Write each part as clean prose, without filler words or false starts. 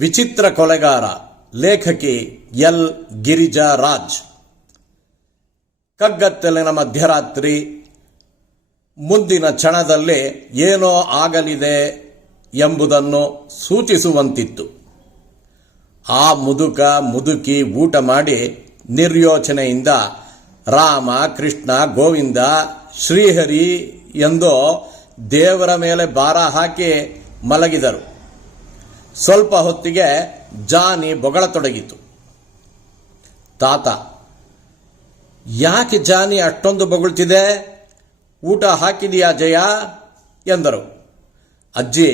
ವಿಚಿತ್ರ ಕೊಲೆಗಾರ ಲೇಖಕಿ ಎಲ್ ಗಿರಿಜಾ ರಾಜ್. ಕಗ್ಗತ್ತಲಿನ ಮಧ್ಯರಾತ್ರಿ ಮುಂದಿನ ಕ್ಷಣದಲ್ಲಿ ಏನೋ ಆಗಲಿದೆ ಎಂಬುದನ್ನು ಸೂಚಿಸುವಂತಿತ್ತು. ಆ ಮುದುಕಿ ಊಟ ಮಾಡಿ ನಿರ್ಯೋಚನೆಯಿಂದ ರಾಮ, ಕೃಷ್ಣ, ಗೋವಿಂದ, ಶ್ರೀಹರಿ ಎಂದು ದೇವರ ಮೇಲೆ ಭಾರ ಹಾಕಿ ಮಲಗಿದರು. ಸ್ವಲ್ಪ ಹೊತ್ತಿಗೆ ಜಾನಿ ಬೊಗಳತೊಡಗಿತು. ತಾತ, ಯಾಕೆ ಜಾನಿ ಅಷ್ಟೊಂದು ಬೊಗಳ್ತಿದೆ? ಊಟ ಹಾಕಿದೆಯಾ ಜಯ ಎಂದರು. ಅಜ್ಜಿ,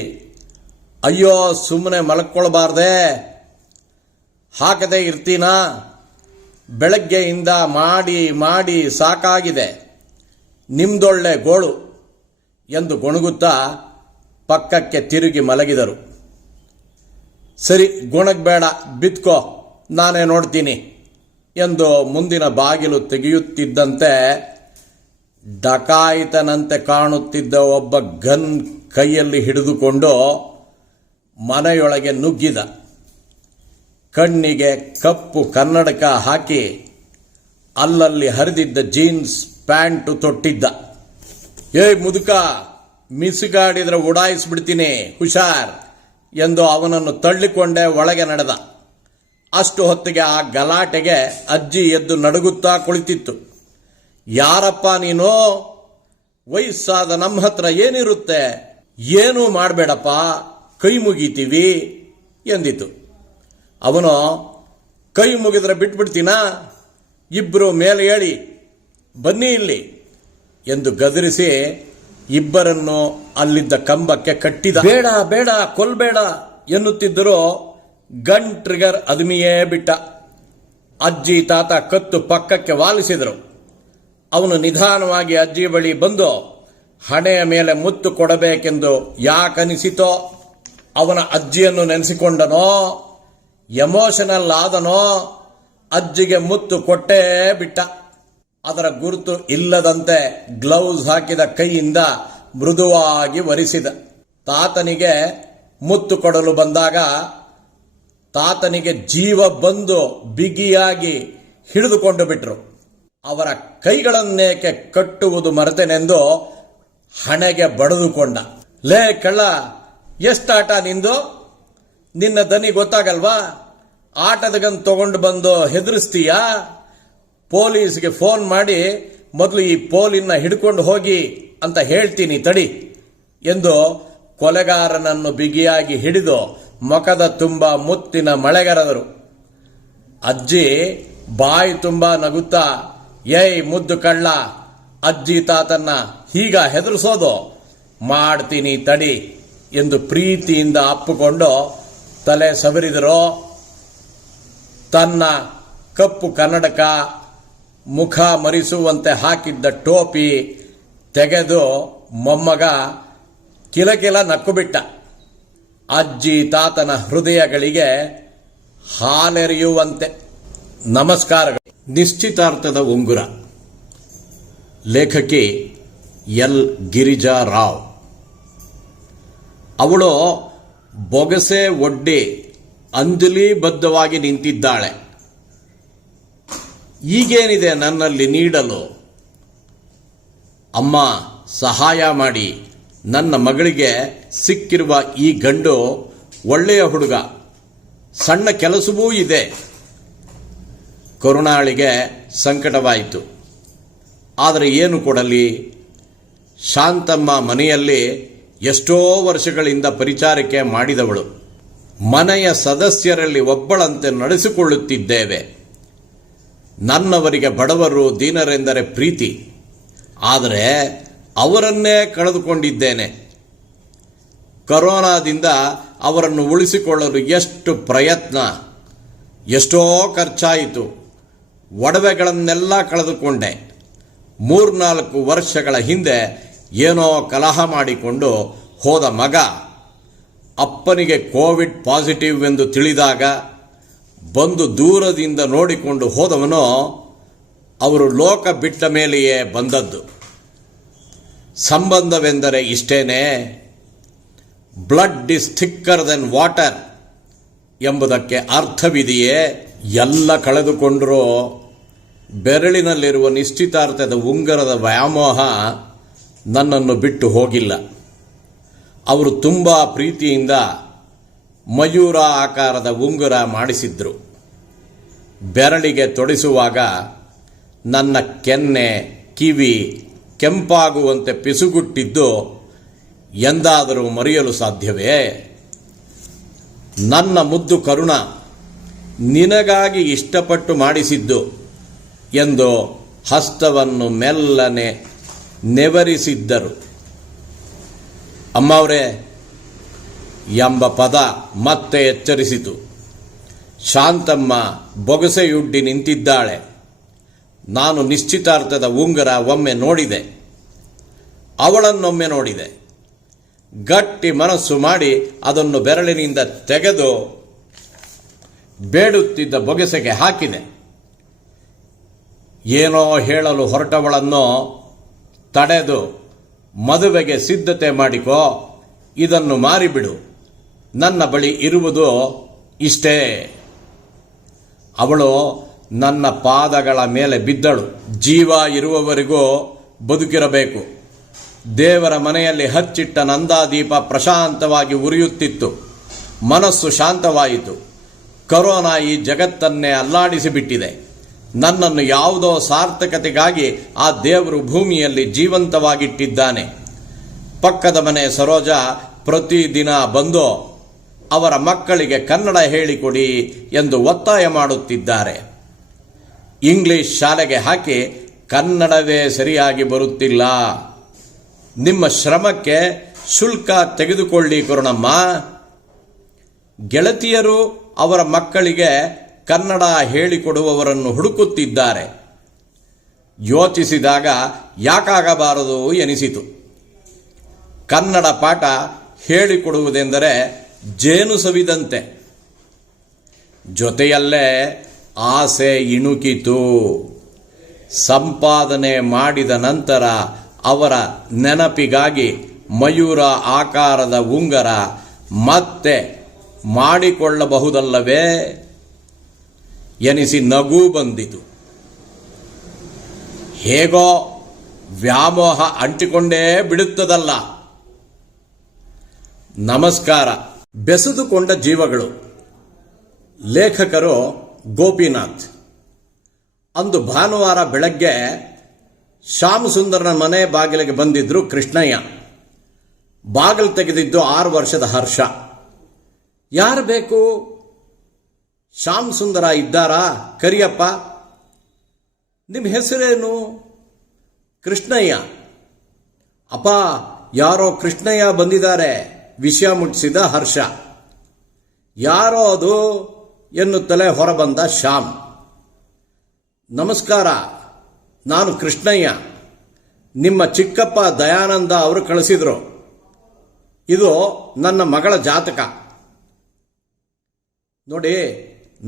ಅಯ್ಯೋ ಸುಮ್ಮನೆ ಮಲಕ್ಕೊಳ್ಬಾರ್ದೆ, ಹಾಕದೆ ಇರ್ತೀನಾ? ಬೆಳಗ್ಗೆಯಿಂದ ಮಾಡಿ ಮಾಡಿ ಸಾಕಾಗಿದೆ, ನಿಮ್ದೊಳ್ಳೆ ಗೋಳು ಎಂದು ಗೊಣಗುತ್ತಾ ಪಕ್ಕಕ್ಕೆ ತಿರುಗಿ ಮಲಗಿದರು. ಸರಿ, ಗೊಣಗಬೇಡ, ಬಿತ್ಕೋ, ನಾನೇ ನೋಡ್ತೀನಿ ಎಂದು ಮುಂದಿನ ಬಾಗಿಲು ತೆಗೆಯುತ್ತಿದ್ದಂತೆ ಡಕಾಯಿತನಂತೆ ಕಾಣುತ್ತಿದ್ದ ಒಬ್ಬ ಗನ್ ಕೈಯಲ್ಲಿ ಹಿಡಿದುಕೊಂಡು ಮನೆಯೊಳಗೆ ನುಗ್ಗಿದ. ಕಣ್ಣಿಗೆ ಕಪ್ಪು ಕನ್ನಡಕ ಹಾಕಿ ಅಲ್ಲಲ್ಲಿ ಹರಿದಿದ್ದ ಜೀನ್ಸ್ ಪ್ಯಾಂಟು ತೊಟ್ಟಿದ್ದ. ಏಯ್ ಮುದುಕ, ಮಿಸುಗಾಡಿದ್ರೆ ಉಡಾಯಿಸ್ಬಿಡ್ತೀನಿ, ಹುಷಾರ್ ಎಂದು ಅವನನ್ನು ತಳ್ಳಿಕೊಂಡೇ ಒಳಗೆ ನಡೆದ. ಅಷ್ಟು ಹೊತ್ತಿಗೆ ಆ ಗಲಾಟೆಗೆ ಅಜ್ಜಿ ಎದ್ದು ನಡುಗುತ್ತಾ ಕುಳಿತಿತ್ತು. ಯಾರಪ್ಪ ನೀನು? ವಯಸ್ಸಾದ ನಮ್ಮ ಹತ್ರ ಏನಿರುತ್ತೆ? ಏನೂ ಮಾಡಬೇಡಪ್ಪ, ಕೈ ಮುಗಿತೀವಿ ಎಂದಿತು. ಅವನು, ಕೈ ಮುಗಿದ್ರೆ ಬಿಟ್ಬಿಡ್ತೀನಾ? ಇಬ್ಬರು ಮೇಲೆ ಹೇಳಿ ಬನ್ನಿ ಇಲ್ಲಿ ಎಂದು ಗದರಿಸಿ ಇಬ್ಬರನ್ನು ಅಲ್ಲಿದ್ದ ಕಂಬಕ್ಕೆ ಕಟ್ಟಿದ. ಬೇಡ ಬೇಡ, ಕೊಲ್ಬೇಡ ಎನ್ನುತ್ತಿದ್ದರೂ ಗನ್ ಟ್ರಿಗರ್ ಅದುಮಿಯೇ ಬಿಟ್ಟ. ಅಜ್ಜಿ ತಾತ ಕತ್ತು ಪಕ್ಕಕ್ಕೆ ವಾಲಿಸಿದರು. ಅವನು ನಿಧಾನವಾಗಿ ಅಜ್ಜಿ ಬಳಿ ಬಂದು ಹಣೆಯ ಮೇಲೆ ಮುತ್ತು ಕೊಡಬೇಕೆಂದು ಯಾಕನಿಸಿತೋ ಅವನ ಅಜ್ಜಿಯನ್ನು ನೆನೆಸಿಕೊಂಡನೋ, ಎಮೋಷನಲ್ ಆದನೋ, ಅಜ್ಜಿಗೆ ಮುತ್ತು ಕೊಟ್ಟೇ ಬಿಟ್ಟ. ಅದರ ಗುರುತು ಇಲ್ಲದಂತೆ ಗ್ಲೌಸ್ ಹಾಕಿದ ಕೈಯಿಂದ ಮೃದುವಾಗಿ ಒರೆಸಿದ. ತಾತನಿಗೆ ಮುತ್ತು ಕೊಡಲು ಬಂದಾಗ ತಾತನಿಗೆ ಜೀವ ಬಂದು ಬಿಗಿಯಾಗಿ ಹಿಡಿದುಕೊಂಡು ಬಿಟ್ರು. ಅವರ ಕೈಗಳನ್ನೇಕೆ ಕಟ್ಟುವುದು ಮರೆತೆನೆಂದು ಹಣೆಗೆ ಬಡಿದುಕೊಂಡ. ಲೇ ಕಳ್ಳ, ಎಷ್ಟಾಟ ನಿಂದು? ನಿನ್ನ ದನಿ ಗೊತ್ತಾಗಲ್ವಾ? ಆಟದ ಗನ್ ತಗೊಂಡು ಬಂದು ಹೆದರಿಸ್ತೀಯಾ? ಪೊಲೀಸ್ಗೆ ಫೋನ್ ಮಾಡಿ ಮೊದಲು ಈ ಪೋಲಿನ ಹಿಡ್ಕೊಂಡು ಹೋಗಿ ಅಂತ ಹೇಳ್ತೀನಿ ತಡಿ ಎಂದು ಕೊಲೆಗಾರನನ್ನು ಬಿಗಿಯಾಗಿ ಹಿಡಿದು ಮೊಕದ ತುಂಬ ಮುತ್ತಿನ ಮಳೆಗರೆದರು. ಅಜ್ಜಿ ಬಾಯಿ ತುಂಬ ನಗುತ್ತಾ, ಏಯ್ ಮುದ್ದು ಕಳ್ಳ, ಅಜ್ಜಿ ತಾತನ್ನ ಹೀಗ ಹೆದರಿಸೋದು? ಮಾಡ್ತೀನಿ ತಡಿ ಎಂದು ಪ್ರೀತಿಯಿಂದ ಅಪ್ಪಿಕೊಂಡು ತಲೆ ಸವರಿದರು. ತನ್ನ ಕಪ್ಪು ಕನ್ನಡಕ, ಮುಖ ಮರೆಸುವಂತೆ ಹಾಕಿದ್ದ ಟೋಪಿ ತೆಗೆದು ಮೊಮ್ಮಗ ಕಿಲಕಿಲ ನಕ್ಕುಬಿಟ್ಟ. ಅಜ್ಜಿ ತಾತನ ಹೃದಯಗಳಿಗೆ ಹಾಲೆರೆಯುವಂತೆ. ನಮಸ್ಕಾರಗಳು. ನಿಶ್ಚಿತಾರ್ಥದ ಉಂಗುರ. ಲೇಖಕಿ ಎಲ್ ಗಿರಿಜಾ ರಾವ್. ಅವಳು ಬೊಗಸೆ ಒಡ್ಡಿ ಅಂಜಲಿಬದ್ಧವಾಗಿ ನಿಂತಿದ್ದಾಳೆ. ಈಗೇನಿದೆ ನನ್ನಲ್ಲಿ ನೀಡಲು? ಅಮ್ಮ, ಸಹಾಯ ಮಾಡಿ. ನನ್ನ ಮಗಳಿಗೆ ಸಿಕ್ಕಿರುವ ಈ ಗಂಡು ಒಳ್ಳೆಯ ಹುಡುಗ, ಸಣ್ಣ ಕೆಲಸವೂ ಇದೆ. ಕರುಣಾಳಿಗೆ ಸಂಕಟವಾಯಿತು. ಆದರೆ ಏನು ಕೊಡಲಿ? ಶಾಂತಮ್ಮ ಮನೆಯಲ್ಲಿ ಎಷ್ಟೋ ವರ್ಷಗಳಿಂದ ಪರಿಚಾರಿಕೆ ಮಾಡಿದವಳು. ಮನೆಯ ಸದಸ್ಯರಲ್ಲಿ ಒಬ್ಬಳಂತೆ ನಡೆಸಿಕೊಳ್ಳುತ್ತಿದ್ದೇವೆ. ನನ್ನವರಿಗೆ ಬಡವರು, ದೀನರೆಂದರೆ ಪ್ರೀತಿ. ಆದರೆ ಅವರನ್ನೇ ಕಳೆದುಕೊಂಡಿದ್ದೇನೆ. ಕರೋನಾದಿಂದ ಅವರನ್ನು ಉಳಿಸಿಕೊಳ್ಳಲು ಎಷ್ಟು ಪ್ರಯತ್ನ, ಎಷ್ಟೋ ಖರ್ಚಾಯಿತು. ಒಡವೆಗಳನ್ನೆಲ್ಲ ಕಳೆದುಕೊಂಡೆ. 3-4 ವರ್ಷಗಳ ಹಿಂದೆ ಏನೋ ಕಲಹ ಮಾಡಿಕೊಂಡು ಹೋದ ಮಗ ಅಪ್ಪನಿಗೆ ಕೋವಿಡ್ ಪಾಸಿಟಿವ್ ಎಂದು ತಿಳಿದಾಗ ಬಂದು ದೂರದಿಂದ ನೋಡಿಕೊಂಡು ಹೋದವನು ಅವರು ಲೋಕ ಬಿಟ್ಟ ಮೇಲೆಯೇ ಬಂದದ್ದು. ಸಂಬಂಧವೆಂದರೆ ಇಷ್ಟೇನೆ. Blood is thicker than water ಎಂಬುದಕ್ಕೆ ಅರ್ಥವಿದೆಯೇ? ಎಲ್ಲ ಕಳೆದುಕೊಂಡರೂ ಬೆರಳಿನಲ್ಲಿರುವ ನಿಶ್ಚಿತಾರ್ಥದ ಉಂಗರದ ವ್ಯಾಮೋಹ ನನ್ನನ್ನು ಬಿಟ್ಟು ಹೋಗಿಲ್ಲ. ಅವರು ತುಂಬ ಪ್ರೀತಿಯಿಂದ ಮಯೂರ ಆಕಾರದ ಉಂಗುರ ಮಾಡಿಸಿದ್ರು. ಬೆರಳಿಗೆ ತೊಡಿಸುವಾಗ ನನ್ನ ಕೆನ್ನೆ ಕಿವಿ ಕೆಂಪಾಗುವಂತೆ ಪಿಸುಗುಟ್ಟಿದ್ದು ಎಂದಾದರೂ ಮರೆಯಲು ಸಾಧ್ಯವೇ? ನನ್ನ ಮುದ್ದು ಕರುಣ ನಿನಗಾಗಿ ಇಷ್ಟಪಟ್ಟು ಮಾಡಿಸಿದ್ದು ಎಂದು ಹಸ್ತವನ್ನು ಮೆಲ್ಲನೆ ನೆವರಿಸಿದ್ದರು. ಅಮ್ಮವರೇ ಎಂಬ ಪದ ಮತ್ತೆ ಎಚ್ಚರಿಸಿತು. ಶಾಂತಮ್ಮ ಬೊಗಸೆಯುಡ್ಡಿ ನಿಂತಿದ್ದಾಳೆ. ನಾನು ನಿಶ್ಚಿತಾರ್ಥದ ಉಂಗುರ ಒಮ್ಮೆ ನೋಡಿದೆ, ಅವಳನ್ನೊಮ್ಮೆ ನೋಡಿದೆ. ಗಟ್ಟಿ ಮನಸ್ಸು ಮಾಡಿ ಅದನ್ನು ಬೆರಳಿನಿಂದ ತೆಗೆದು ಬೇಡುತ್ತಿದ್ದ ಬೊಗಸೆಗೆ ಹಾಕಿದೆ. ಏನೋ ಹೇಳಲು ಹೊರಟವಳನ್ನು ತಡೆದು, ಮದುವೆಗೆ ಸಿದ್ಧತೆ ಮಾಡಿಕೋ, ಇದನ್ನು ಮಾರಿಬಿಡು, ನನ್ನ ಬಳಿ ಇರುವುದು ಇಷ್ಟೇ. ಅವಳು ನನ್ನ ಪಾದಗಳ ಮೇಲೆ ಬಿದ್ದಳು. ಜೀವ ಇರುವವರೆಗೂ ಬದುಕಿರಬೇಕು. ದೇವರ ಮನೆಯಲ್ಲಿ ಹಚ್ಚಿಟ್ಟ ನಂದಾದೀಪ ಪ್ರಶಾಂತವಾಗಿ ಉರಿಯುತ್ತಿತ್ತು. ಮನಸ್ಸು ಶಾಂತವಾಯಿತು. ಕರೋನಾ ಈ ಜಗತ್ತನ್ನೇ ಅಲ್ಲಾಡಿಸಿಬಿಟ್ಟಿದೆ. ನನ್ನನ್ನು ಯಾವುದೋ ಸಾರ್ಥಕತೆಗಾಗಿ ಆ ದೇವರು ಭೂಮಿಯಲ್ಲಿ ಜೀವಂತವಾಗಿಟ್ಟಿದ್ದಾನೆ. ಪಕ್ಕದ ಮನೆ ಸರೋಜ ಪ್ರತಿದಿನ ಬಂದು ಅವರ ಮಕ್ಕಳಿಗೆ ಕನ್ನಡ ಹೇಳಿಕೊಡಿ ಎಂದು ಒತ್ತಾಯ ಮಾಡುತ್ತಿದ್ದಾರೆ. ಇಂಗ್ಲಿಷ್ ಶಾಲೆಗೆ ಹಾಕಿ ಕನ್ನಡವೇ ಸರಿಯಾಗಿ ಬರುತ್ತಿಲ್ಲ. ನಿಮ್ಮ ಶ್ರಮಕ್ಕೆ ಶುಲ್ಕ ತೆಗೆದುಕೊಳ್ಳಿ ಕರುಣಮ್ಮ. ಗೆಳತಿಯರು ಅವರ ಮಕ್ಕಳಿಗೆ ಕನ್ನಡ ಹೇಳಿಕೊಡುವವರನ್ನು ಹುಡುಕುತ್ತಿದ್ದಾರೆ. ಯೋಚಿಸಿದಾಗ ಯಾಕಾಗಬಾರದು ಎನಿಸಿತು. ಕನ್ನಡ ಪಾಠ ಹೇಳಿಕೊಡುವುದೆಂದರೆ ಜೇನು ಸವಿದಂತೆ. ಜೊತೆಯಲ್ಲೇ ಆಸೆ ಇಣುಕಿತು. ಸಂಪಾದನೆ ಮಾಡಿದ ನಂತರ ಅವರ ನೆನಪಿಗಾಗಿ ಮಯೂರ ಆಕಾರದ ಉಂಗುರ ಮತ್ತೆ ಮಾಡಿಕೊಳ್ಳಬಹುದಲ್ಲವೇ ಎನಿಸಿ ನಗು ಬಂದಿತು. ಹೇಗೋ ವ್ಯಾಮೋಹ ಅಂಟಿಕೊಂಡೇ ಬಿಡುತ್ತದಲ್ಲ. ನಮಸ್ಕಾರ. ಬೆಸೆದುಕೊಂಡ ಜೀವಗಳು. ಲೇಖಕರು ಗೋಪಿನಾಥ್. ಅಂದು ಭಾನುವಾರ ಬೆಳಗ್ಗೆ ಶ್ಯಾಮ್ ಸುಂದರನ ಮನೆ ಬಾಗಿಲಿಗೆ ಬಂದಿದ್ರು ಕೃಷ್ಣಯ್ಯ. ಬಾಗಿಲು ತೆಗೆದಿದ್ದು 6 ವರ್ಷದ ಹರ್ಷ. ಯಾರು ಬೇಕು? ಶ್ಯಾಮ್ ಸುಂದರ ಇದ್ದಾರಾ? ಕರಿಯಪ್ಪ. ನಿಮ್ಮ ಹೆಸರೇನು? ಕೃಷ್ಣಯ್ಯ. ಅಪ್ಪ, ಯಾರೋ ಕೃಷ್ಣಯ್ಯ ಬಂದಿದ್ದಾರೆ ವಿಷಯ ಮುಟ್ಟಿಸಿದ ಹರ್ಷ. ಯಾರೋ ಅದು ಎನ್ನುತ್ತಲೇ ಹೊರಬಂದ ಶ್ಯಾಮ್. ನಮಸ್ಕಾರ, ನಾನು ಕೃಷ್ಣಯ್ಯ. ನಿಮ್ಮ ಚಿಕ್ಕಪ್ಪ ದಯಾನಂದ ಅವರು ಕಳಿಸಿದ್ರು. ಇದು ನನ್ನ ಮಗಳ ಜಾತಕ ನೋಡಿ.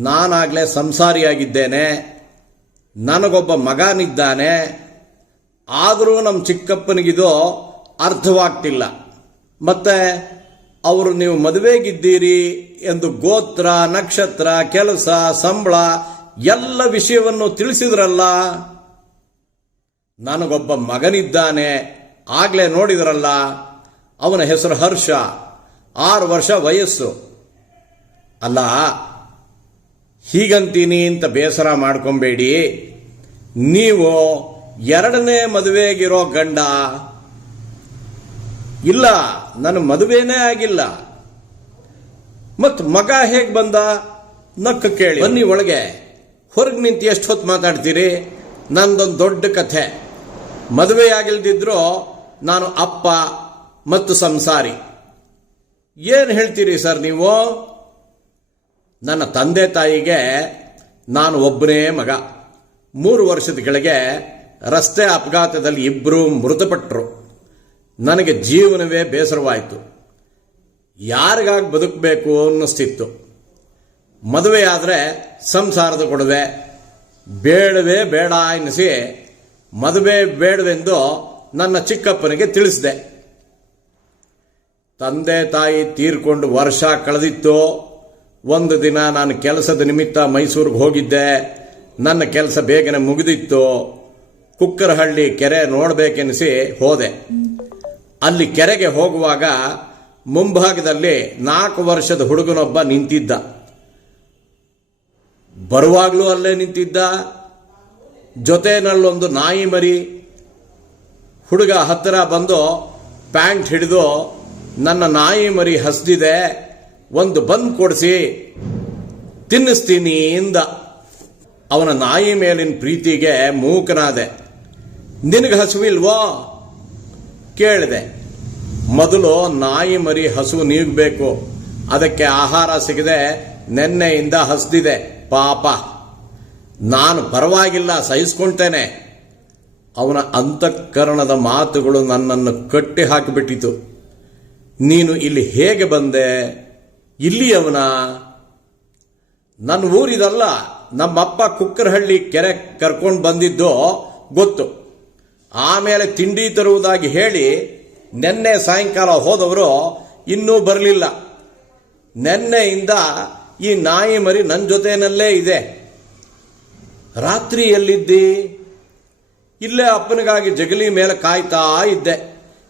ನಾನಾಗಲೇ ಸಂಸಾರಿಯಾಗಿದ್ದೇನೆ. ನನಗೊಬ್ಬ ಮಗನಿದ್ದಾನೆ. ಆದರೂ ನಮ್ಮ ಚಿಕ್ಕಪ್ಪನಿಗಿದು ಅರ್ಥವಾಗ್ತಿಲ್ಲ. ಮತ್ತೆ ಅವರು ನೀವು ಮದುವೆಗಿದ್ದೀರಿ ಎಂದು ಗೋತ್ರ, ನಕ್ಷತ್ರ, ಕೆಲಸ, ಸಂಬಳ ಎಲ್ಲ ವಿಷಯವನ್ನು ತಿಳಿಸಿದ್ರಲ್ಲ. ನನಗೊಬ್ಬ ಮಗನಿದ್ದಾನೆ, ಆಗ್ಲೇ ನೋಡಿದ್ರಲ್ಲ. ಅವನ ಹೆಸರು ಹರ್ಷ, 6 ವರ್ಷ ವಯಸ್ಸು. ಅಲ್ಲ, ಹೀಗಂತೀನಿ ಅಂತ ಬೇಸರ ಮಾಡ್ಕೊಂಬೇಡಿ. ನೀವು 2ನೇ ಮದುವೆಗಿರೋ ಗಂಡ. ಇಲ್ಲ, ನನ್ನ ಮದುವೆನೇ ಆಗಿಲ್ಲ. ಮತ್ ಮಗ ಹೇಗ್ ಬಂದ? ನಕ್ಕ ಕೇಳಿ. ಬನ್ನಿ ಒಳಗೆ. ಹೊರಗೆ ನಿಂತು ಎಷ್ಟು ಹೊತ್ತು ಮಾತಾಡ್ತೀರಿ? ನಂದೊಂದು ದೊಡ್ಡ ಕಥೆ. ಮದುವೆಯಾಗಿಲ್ದಿದ್ರು ನಾನು ಅಪ್ಪ ಮತ್ತು ಸಂಸಾರಿ. ಏನು ಹೇಳ್ತೀರಿ ಸರ್ ನೀವು? ನನ್ನ ತಂದೆ ತಾಯಿಗೆ ನಾನು ಒಬ್ಬನೇ ಮಗ. 3 ವರ್ಷದ ಕೆಳಗೆ ರಸ್ತೆ ಅಪಘಾತದಲ್ಲಿ 2 ಮೃತಪಟ್ಟರು. ನನಗೆ ಜೀವನವೇ ಬೇಸರವಾಯಿತು. ಯಾರಿಗಾಗಿ ಬದುಕಬೇಕು ಅನ್ನಿಸ್ತಿತ್ತು. ಮದುವೆಯಾದರೆ ಸಂಸಾರದ ಕೊಡುವೆ ಬೇಡವೇ ಬೇಡ ಎನ್ನಿಸಿ ಮದುವೆ ಬೇಡವೆಂದು ನನ್ನ ಚಿಕ್ಕಪ್ಪನಿಗೆ ತಿಳಿಸಿದೆ. ತಂದೆ ತಾಯಿ ತೀರ್ಕೊಂಡು ವರ್ಷ ಕಳೆದಿತ್ತು. ಒಂದು ದಿನ ನಾನು ಕೆಲಸದ ನಿಮಿತ್ತ ಮೈಸೂರಿಗೆ ಹೋಗಿದ್ದೆ. ನನ್ನ ಕೆಲಸ ಬೇಗನೆ ಮುಗಿದಿತ್ತು. ಕುಕ್ಕರಹಳ್ಳಿ ಕೆರೆ ನೋಡಬೇಕೆನಿಸಿ ಹೋದೆ. ಅಲ್ಲಿ ಕೆರೆಗೆ ಹೋಗುವಾಗ ಮುಂಭಾಗದಲ್ಲಿ 4 ವರ್ಷದ ಹುಡುಗನೊಬ್ಬ ನಿಂತಿದ್ದ. ಬರುವಾಗಲೂ ಅಲ್ಲೇ ನಿಂತಿದ್ದ. ಜೊತೆನಲ್ಲೊಂದು ನಾಯಿ ಮರಿ. ಹುಡುಗ ಹತ್ತಿರ ಬಂದು ಪ್ಯಾಂಟ್ ಹಿಡಿದು, ನನ್ನ ನಾಯಿ ಮರಿ ಹಸ್ದಿದೆ, ಒಂದು ಬನ್ ಕೊಡಿಸಿ ತಿನ್ನಿಸ್ತೀನಿ ಇಂದ. ಅವನ ನಾಯಿ ಮೇಲಿನ ಪ್ರೀತಿಗೆ ಮೂಕನಾದೆ. ನಿನಗೆ ಹಸುವಿಲ್ವೋ ಕೇಳಿದೆ. ಮೊದಲು ನಾಯಿ ಮರಿ ಹಸು ನೀಗಬೇಕು, ಅದಕ್ಕೆ ಆಹಾರ ಸಿಗದೆ ನೆನ್ನೆಯಿಂದ ಹಸ್ದಿದೆ ಪಾಪ. ನಾನು ಪರವಾಗಿಲ್ಲ, ಸಹಿಸ್ಕೊಳ್ತೇನೆ. ಅವನ ಅಂತಃಕರಣದ ಮಾತುಗಳು ನನ್ನನ್ನು ಕಟ್ಟಿ ಹಾಕಿಬಿಟ್ಟಿತು. ನೀನು ಇಲ್ಲಿ ಹೇಗೆ ಬಂದೆ? ಇಲ್ಲಿಯವನ? ನನ್ನ ಊರಿದಲ್ಲ, ನಮ್ಮಪ್ಪ ಕುಕ್ಕರಹಳ್ಳಿ ಕೆರೆ ಕರ್ಕೊಂಡು ಬಂದಿದ್ದು ಗೊತ್ತು. ಆಮೇಲೆ ತಿಂಡಿ ತರುವುದಾಗಿ ಹೇಳಿ ನೆನ್ನೆ ಸಾಯಂಕಾಲ ಹೋದವರು ಇನ್ನೂ ಬರಲಿಲ್ಲ. ನೆನ್ನೆಯಿಂದ ಈ ನಾಯಿ ಮರಿ ನನ್ನ ಜೊತೆನಲ್ಲೇ ಇದೆ. ರಾತ್ರಿ ಎಲ್ಲಿದ್ದಿ? ಇಲ್ಲೇ ಅಪ್ಪನಿಗಾಗಿ ಜಗಲಿ ಮೇಲೆ ಕಾಯ್ತಾ ಇದ್ದೆ.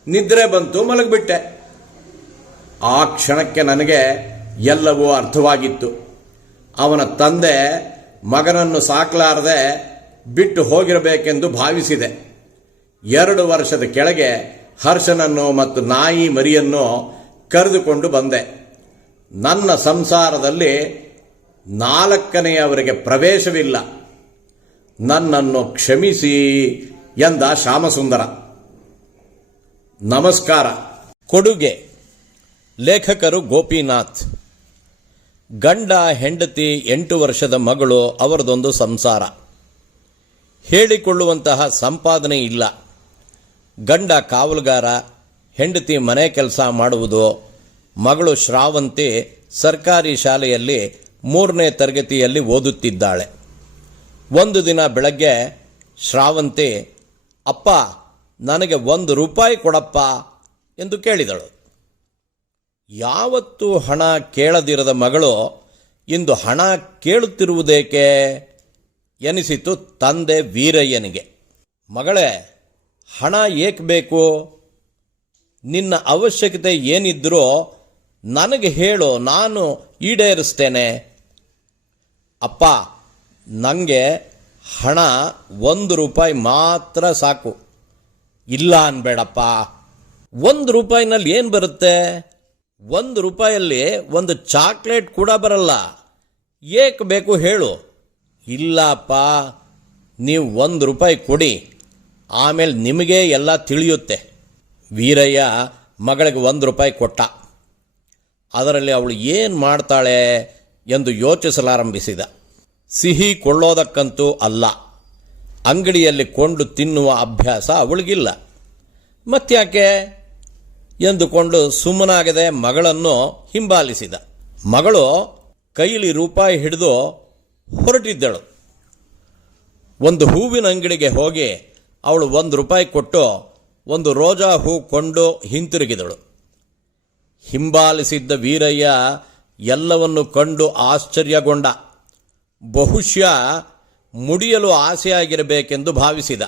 ನಿದ್ರೆ ಬಂತು, ಮಲಗಿಬಿಟ್ಟೆ. ಆ ಕ್ಷಣಕ್ಕೆ ನನಗೆ ಎಲ್ಲವೂ ಅರ್ಥವಾಗಿತ್ತು. ಅವನ ತಂದೆ ಮಗನನ್ನು ಸಾಕಲಾರದೆ ಬಿಟ್ಟು ಹೋಗಿರಬೇಕೆಂದು ಭಾವಿಸಿದೆ. 2 ವರ್ಷದ ಕೆಳಗೆ ಹರ್ಷನನ್ನು ಮತ್ತು ನಾಯಿ ಮರಿಯನ್ನು ಕರೆದುಕೊಂಡು ಬಂದೆ. ನನ್ನ ಸಂಸಾರದಲ್ಲಿ 4ನೆಯವರಿಗೆ ಪ್ರವೇಶವಿಲ್ಲ. ನನ್ನನ್ನು ಕ್ಷಮಿಸಿ ಎಂದ ಶ್ಯಾಮಸುಂದರ. ನಮಸ್ಕಾರ. ಕೊಡುಗೆ ಲೇಖಕರು ಗೋಪಿನಾಥ್. ಗಂಡ ಹೆಂಡತಿ 8 ವರ್ಷದ ಮಗಳು, ಅವರದೊಂದು ಸಂಸಾರ. ಹೇಳಿಕೊಳ್ಳುವಂತಹ ಸಂಪಾದನೆ ಇಲ್ಲ. ಗಂಡ ಕಾವಲುಗಾರ, ಹೆಂಡತಿ ಮನೆ ಕೆಲಸ ಮಾಡುವುದು. ಮಗಳು ಶ್ರಾವಂತಿ ಸರ್ಕಾರಿ ಶಾಲೆಯಲ್ಲಿ 3ನೇ ತರಗತಿಯಲ್ಲಿ ಓದುತ್ತಿದ್ದಾಳೆ. ಒಂದು ದಿನ ಬೆಳಗ್ಗೆ ಶ್ರಾವಂತಿ, ಅಪ್ಪ ನನಗೆ 1 ರೂಪಾಯಿ ಕೊಡಪ್ಪ ಎಂದು ಕೇಳಿದಳು. ಯಾವತ್ತೂ ಹಣ ಕೇಳದಿರದ ಮಗಳು ಇಂದು ಹಣ ಕೇಳುತ್ತಿರುವುದೇಕೆ ಎನಿಸಿತು ತಂದೆ ವೀರಯ್ಯನಿಗೆ. ಮಗಳೇ, ಹಣ ಏಕೆ ಬೇಕು? ನಿನ್ನ ಅವಶ್ಯಕತೆ ಏನಿದ್ರೂ ನನಗೆ ಹೇಳು, ನಾನು ಈಡೇರಿಸ್ತೇನೆ. ಅಪ್ಪ, ನನಗೆ ಹಣ 1 ರೂಪಾಯಿ ಮಾತ್ರ ಸಾಕು. ಇಲ್ಲ ಅನ್ಬೇಡಪ್ಪ. 1 ರೂಪಾಯಿನಲ್ಲಿ ಏನು ಬರುತ್ತೆ? 1 ರೂಪಾಯಲ್ಲಿ ಒಂದು ಚಾಕ್ಲೇಟ್ ಕೂಡ ಬರಲ್ಲ. ಏಕೆ ಬೇಕು ಹೇಳು? ಇಲ್ಲಪ್ಪ, ನೀವು 1 ರೂಪಾಯಿ ಕೊಡಿ, ಆಮೇಲೆ ನಿಮಗೆ ಎಲ್ಲ ತಿಳಿಯುತ್ತೆ. ವೀರಯ್ಯ ಮಗಳಿಗೆ 1 ರೂಪಾಯಿ ಕೊಟ್ಟ. ಅದರಲ್ಲಿ ಅವಳು ಏನು ಮಾಡ್ತಾಳೆ ಎಂದು ಯೋಚಿಸಲಾರಂಭಿಸಿದ. ಸಿಹಿ ಕೊಳ್ಳೋದಕ್ಕಂತೂ ಅಲ್ಲ, ಅಂಗಡಿಯಲ್ಲಿ ಕೊಂಡು ತಿನ್ನುವ ಅಭ್ಯಾಸ ಅವಳಿಗಿಲ್ಲ. ಮತ್ತ್ಯಾಕೆ ಎಂದುಕೊಂಡು ಸುಮ್ಮನಾಗದೆ ಮಗಳನ್ನು ಹಿಂಬಾಲಿಸಿದ. ಮಗಳು ಕೈಲಿ ರೂಪಾಯಿ ಹಿಡಿದು ಹೊರಟಿದ್ದಳು. ಒಂದು ಹೂವಿನ ಅಂಗಡಿಗೆ ಹೋಗಿ ಅವಳು 1 ರೂಪಾಯಿ ಕೊಟ್ಟು ಒಂದು ರೋಜಾ ಹೂ ಕೊಂಡು ಹಿಂತಿರುಗಿದಳು. ಹಿಂಬಾಲಿಸಿದ್ದ ವೀರಯ್ಯ ಎಲ್ಲವನ್ನು ಕಂಡು ಆಶ್ಚರ್ಯಗೊಂಡ. ಬಹುಶಃ ಮುಡಿಯಲು ಆಸೆಯಾಗಿರಬೇಕೆಂದು ಭಾವಿಸಿದ.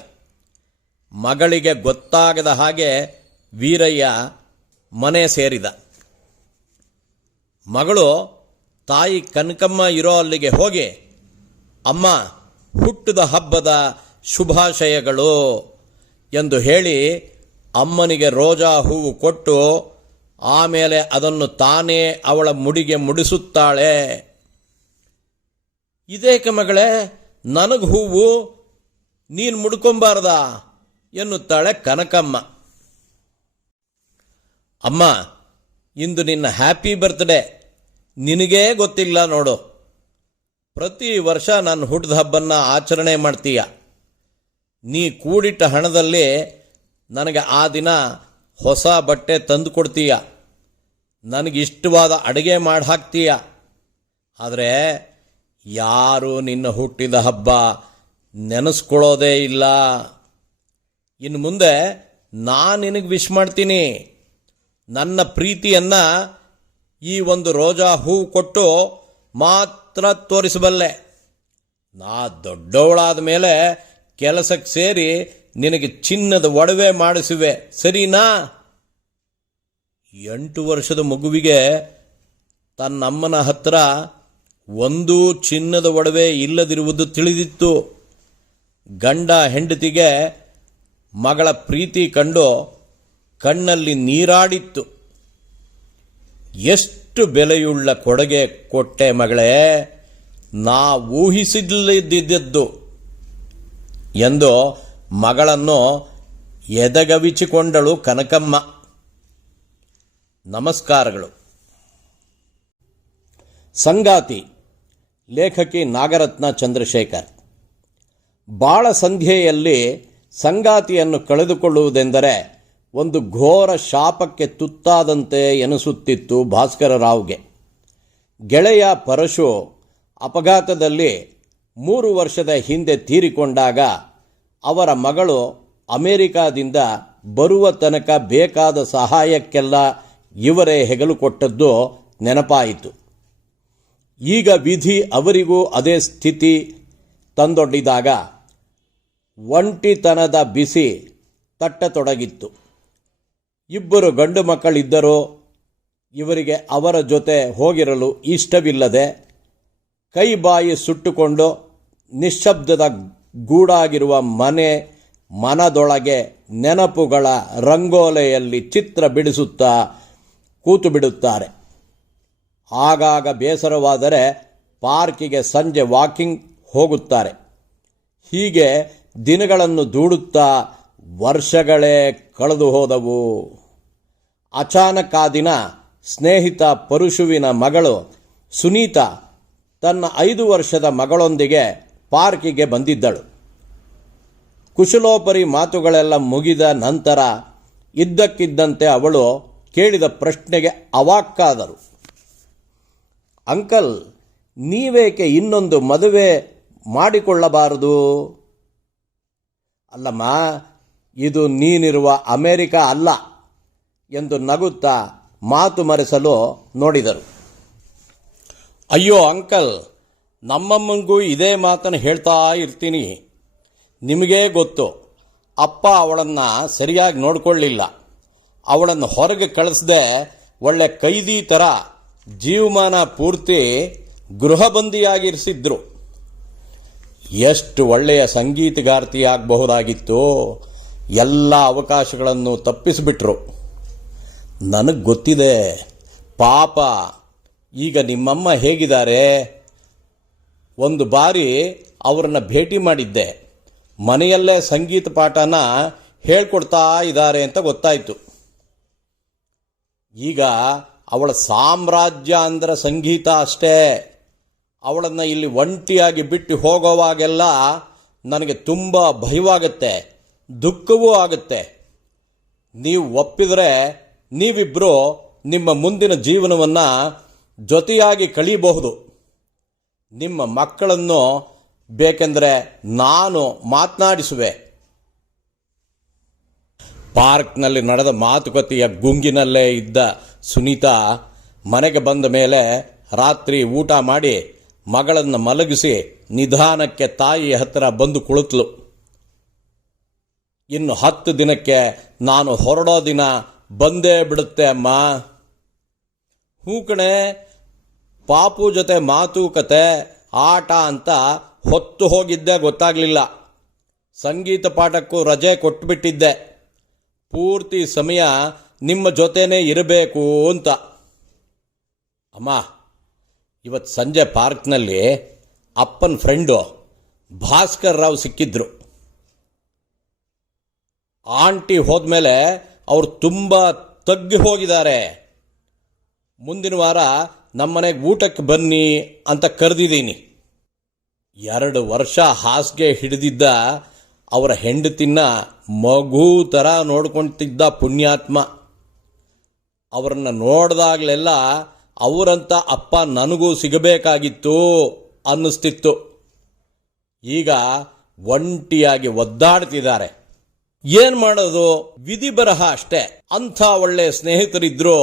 ಮಗಳಿಗೆ ಗೊತ್ತಾಗದ ಹಾಗೆ ವೀರಯ್ಯ ಮನೆ ಸೇರಿದ. ಮಗಳು ತಾಯಿ ಕನಕಮ್ಮ ಇರೋ ಅಲ್ಲಿಗೆ ಹೋಗಿ, ಅಮ್ಮ, ಹುಟ್ಟಿದ ಹಬ್ಬದ ಶುಭಾಶಯಗಳು ಎಂದು ಹೇಳಿ ಅಮ್ಮನಿಗೆ ರೋಜಾ ಹೂವು ಕೊಟ್ಟು ಆಮೇಲೆ ಅದನ್ನು ತಾನೇ ಅವಳ ಮುಡಿಗೆ ಮುಡಿಸುತ್ತಾಳೆ. ಇದೇಕೆ ಮಗಳೇ, ನನಗೆ ಹೂವು, ನೀನು ಮುಡ್ಕೊಂಬಾರ್ದ ಎನ್ನುತ್ತಾಳೆ ಕನಕಮ್ಮ. ಅಮ್ಮ, ಇಂದು ನಿನ್ನ ಹ್ಯಾಪಿ ಬರ್ತ್ಡೇ, ನಿನಗೇ ಗೊತ್ತಿಲ್ಲ ನೋಡು. ಪ್ರತಿ ವರ್ಷ ನನ್ನ ಹುಟ್ಟಿದ ಹಬ್ಬನ್ನ ಆಚರಣೆ ಮಾಡ್ತೀಯ. ನೀ ಕೂಡಿಟ್ಟ ಹಣದಲ್ಲಿ ನನಗೆ ಆ ದಿನ ಹೊಸ ಬಟ್ಟೆ ತಂದು ಕೊಡ್ತೀಯ, ನನಗಿಷ್ಟವಾದ ಅಡುಗೆ ಮಾಡಿ ಹಾಕ್ತೀಯ. ಆದರೆ ಯಾರೂ ನಿನ್ನ ಹುಟ್ಟಿದ ಹಬ್ಬ ನೆನೆಸ್ಕೊಳ್ಳೋದೇ ಇಲ್ಲ. ಇನ್ನು ಮುಂದೆ ನಾನು ನಿನಗೆ ವಿಶ್ ಮಾಡ್ತೀನಿ. ನನ್ನ ಪ್ರೀತಿಯನ್ನು ಈ ಒಂದು ರೋಜಾ ಹೂವು ಕೊಟ್ಟು ಮಾತ್ರ ತೋರಿಸಬಲ್ಲೆ. ನಾ ದೊಡ್ಡವಳಾದ ಮೇಲೆ ಕೆಲಸಕ್ಕೆ ಸೇರಿ ನಿನಗೆ ಚಿನ್ನದ ಒಡವೆ ಮಾಡಿಸುವೆ, ಸರಿನಾ? 8 ವರ್ಷದ ಮಗುವಿಗೆ ತನ್ನಮ್ಮನ ಹತ್ರ ಒಂದೂ ಚಿನ್ನದ ಒಡವೆ ಇಲ್ಲದಿರುವುದು ತಿಳಿದಿತ್ತು. ಗಂಡ ಹೆಂಡತಿಗೆ ಮಗಳ ಪ್ರೀತಿ ಕಂಡು ಕಣ್ಣಲ್ಲಿ ನೀರಾಡಿತ್ತು. ಎಷ್ಟು ಬೆಲೆಯುಳ್ಳ ಕೊಡುಗೆ ಕೊಟ್ಟೆ ಮಗಳೇ, ನಾ ಊಹಿಸಿಲ್ಲದಿದ್ದದ್ದು ಎಂದು ಮಗಳನ್ನು ಎದೆಗವಿಚಿಕೊಂಡಳು ಕನಕಮ್ಮ. ನಮಸ್ಕಾರಗಳು. ಸಂಗಾತಿ, ಲೇಖಕಿ ನಾಗರತ್ನ ಚಂದ್ರಶೇಖರ್. ಬಾಳ ಸಂಧ್ಯೆಯಲ್ಲಿ ಸಂಗಾತಿಯನ್ನು ಕಳೆದುಕೊಳ್ಳುವುದೆಂದರೆ ಒಂದು ಘೋರ ಶಾಪಕ್ಕೆ ತುತ್ತಾದಂತೆ ಎನಿಸುತ್ತಿತ್ತು ಭಾಸ್ಕರರಾವ್ಗೆ. ಗೆಳೆಯ ಪರಶು ಅಪಘಾತದಲ್ಲಿ 3 ವರ್ಷದ ಹಿಂದೆ ತೀರಿಕೊಂಡಾಗ ಅವರ ಮಗಳು ಅಮೆರಿಕಾದಿಂದ ಬರುವ ತನಕ ಬೇಕಾದ ಸಹಾಯಕ್ಕೆಲ್ಲ ಇವರೇ ಹೆಗಲು ಕೊಟ್ಟದ್ದು ನೆನಪಾಯಿತು. ಈಗ ವಿಧಿ ಅವರಿಗೂ ಅದೇ ಸ್ಥಿತಿ ತಂದೊಡ್ಡಿದಾಗ ಒಂಟಿತನದ ಬಿಸಿ ತಟ್ಟತೊಡಗಿತ್ತು. 2 ಗಂಡು ಮಕ್ಕಳಿದ್ದರೂ ಇವರಿಗೆ ಅವರ ಜೊತೆ ಹೋಗಿರಲು ಇಷ್ಟವಿಲ್ಲದೆ ಕೈ ಬಾಯಿ ಸುಟ್ಟುಕೊಂಡು ನಿಶ್ಶಬ್ದದ ಗೂಡಾಗಿರುವ ಮನದೊಳಗೆ ನೆನಪುಗಳ ರಂಗೋಲೆಯಲ್ಲಿ ಚಿತ್ರ ಬಿಡಿಸುತ್ತಾ ಕೂತು ಬಿಡುತ್ತಾರೆ. ಆಗಾಗ ಬೇಸರವಾದರೆ ಪಾರ್ಕಿಗೆ ಸಂಜೆ ವಾಕಿಂಗ್ ಹೋಗುತ್ತಾರೆ. ಹೀಗೆ ದಿನಗಳನ್ನು ದೂಡುತ್ತಾ ವರ್ಷಗಳೇ ಕಳೆದು ಹೋದವು. ಅಚಾನಕ್ ಆ ದಿನ ಸ್ನೇಹಿತ ಪರಶುವಿನ ಮಗಳು ಸುನೀತಾ ತನ್ನ 5 ವರ್ಷದ ಮಗಳೊಂದಿಗೆ ಪಾರ್ಕಿಗೆ ಬಂದಿದ್ದಳು. ಕುಶಲೋಪರಿ ಮಾತುಗಳೆಲ್ಲ ಮುಗಿದ ನಂತರ ಇದ್ದಕ್ಕಿದ್ದಂತೆ ಅವಳು ಕೇಳಿದ ಪ್ರಶ್ನೆಗೆ ಅವಾಕ್ಕಾದರು. ಅಂಕಲ್, ನೀವೇಕೆ ಇನ್ನೊಂದು ಮದುವೆ ಮಾಡಿಕೊಳ್ಳಬಾರದು? ಅಲ್ಲಮ್ಮ, ಇದು ನೀನಿರುವ ಅಮೆರಿಕ ಅಲ್ಲ ಎಂದು ನಗುತ್ತಾ ಮಾತು ಮರೆಸಲು ನೋಡಿದರು. ಅಯ್ಯೋ ಅಂಕಲ್, ನಮ್ಮಮ್ಮನಿಗೂ ಇದೇ ಮಾತನ್ನು ಹೇಳ್ತಾ ಇರ್ತೀನಿ. ನಿಮಗೇ ಗೊತ್ತು, ಅಪ್ಪ ಅವಳನ್ನು ಸರಿಯಾಗಿ ನೋಡಿಕೊಳ್ಳಿಲ್ಲ. ಅವಳನ್ನು ಹೊರಗೆ ಕಳಿಸದೆ ಒಳ್ಳೆ ಕೈದಿ ಥರ ಜೀವಮಾನ ಪೂರ್ತಿ ಗೃಹಬಂದಿಯಾಗಿರಿಸಿದ್ರು. ಎಷ್ಟು ಒಳ್ಳೆಯ ಸಂಗೀತಗಾರ್ತಿ ಆಗಬಹುದಾಗಿತ್ತು, ಎಲ್ಲ ಅವಕಾಶಗಳನ್ನು ತಪ್ಪಿಸಿಬಿಟ್ರು. ನನಗೆ ಗೊತ್ತಿದೆ ಪಾಪ. ಈಗ ನಿಮ್ಮಮ್ಮ ಹೇಗಿದ್ದಾರೆ? ಒಂದು ಬಾರಿ ಅವರನ್ನು ಭೇಟಿ ಮಾಡಿದ್ದೆ. ಮನೆಯಲ್ಲೇ ಸಂಗೀತ ಪಾಠನ ಹೇಳ್ಕೊಡ್ತಾ ಇದ್ದಾರೆ ಅಂತ ಗೊತ್ತಾಯಿತು. ಈಗ ಅವಳ ಸಾಮ್ರಾಜ್ಯ ಅಂದರೆ ಸಂಗೀತ ಅಷ್ಟೇ. ಅವಳನ್ನು ಇಲ್ಲಿ ಒಂಟಿಯಾಗಿ ಬಿಟ್ಟು ಹೋಗೋವಾಗೆಲ್ಲ ನನಗೆ ತುಂಬ ಭಯವಾಗುತ್ತೆ, ದುಃಖವೂ ಆಗುತ್ತೆ. ನೀವು ಒಪ್ಪಿದರೆ ನೀವಿಬ್ಬರು ನಿಮ್ಮ ಮುಂದಿನ ಜೀವನವನ್ನು ಜೊತೆಯಾಗಿ ಕಳೀಬಹುದು. ನಿಮ್ಮ ಮಕ್ಕಳನ್ನು ಬೇಕೆಂದರೆ ನಾನು ಮಾತನಾಡಿಸುವೆ. ಪಾರ್ಕ್ನಲ್ಲಿ ನಡೆದ ಮಾತುಕತೆಯ ಗುಂಗಿನಲ್ಲೇ ಇದ್ದ ಸುನೀತಾ ಮನೆಗೆ ಬಂದ ಮೇಲೆ ರಾತ್ರಿ ಊಟ ಮಾಡಿ ಮಗಳನ್ನು ಮಲಗಿಸಿ ನಿಧಾನಕ್ಕೆ ತಾಯಿಯ ಹತ್ತಿರ ಬಂದು ಕುಳಿತಳು. ಇನ್ನು 10 ದಿನಕ್ಕೆ ನಾನು ಹೊರಡೋ ದಿನ ಬಂದೇ ಬಿಡುತ್ತೆ ಅಮ್ಮ. ಹೂ ಕಣೆ, ಪಾಪು ಜೊತೆ ಮಾತುಕತೆ ಆಟ ಅಂತ ಹೊತ್ತು ಹೋಗಿದ್ದೆ ಗೊತ್ತಾಗಲಿಲ್ಲ. ಸಂಗೀತ ಪಾಠಕ್ಕೂ ರಜೆ ಕೊಟ್ಟುಬಿಟ್ಟಿದ್ದೆ. ಪೂರ್ತಿ ಸಮಯ ನಿಮ್ಮ ಜೊತೆನೇ ಇರಬೇಕು ಅಂತ. ಅಮ್ಮ, ಇವತ್ತು ಸಂಜೆ ಪಾರ್ಕ್ನಲ್ಲಿ ಅಪ್ಪನ ಫ್ರೆಂಡು ಭಾಸ್ಕರ್ ರಾವ್ ಸಿಕ್ಕಿದ್ರು. ಆಂಟಿ ಹೋದ್ಮೇಲೆ ಅವರು ತುಂಬ ತಗ್ಗಿ ಹೋಗಿದ್ದಾರೆ. ಮುಂದಿನ ವಾರ ನಮ್ಮನೆಗೆ ಊಟಕ್ಕೆ ಬನ್ನಿ ಅಂತ ಕರೆದಿದ್ದೀನಿ. 2 ವರ್ಷ ಹಾಸಿಗೆ ಹಿಡಿದಿದ್ದ ಅವರ ಹೆಂಡತಿನ ಮಗು ಥರ ನೋಡ್ಕೊಳ್ತಿದ್ದ ಪುಣ್ಯಾತ್ಮ. ಅವರನ್ನು ನೋಡಿದಾಗಲೆಲ್ಲ ಅವರಂಥ ಅಪ್ಪ ನನಗೂ ಸಿಗಬೇಕಾಗಿತ್ತು ಅನ್ನಿಸ್ತಿತ್ತು. ಈಗ ಒಂಟಿಯಾಗಿ ಒದ್ದಾಡ್ತಿದ್ದಾರೆ. ಏನು ಮಾಡೋದು, ವಿಧಿ ಬರಹ ಅಷ್ಟೇ. ಅಂಥ ಒಳ್ಳೆಯ ಸ್ನೇಹಿತರಿದ್ರೂ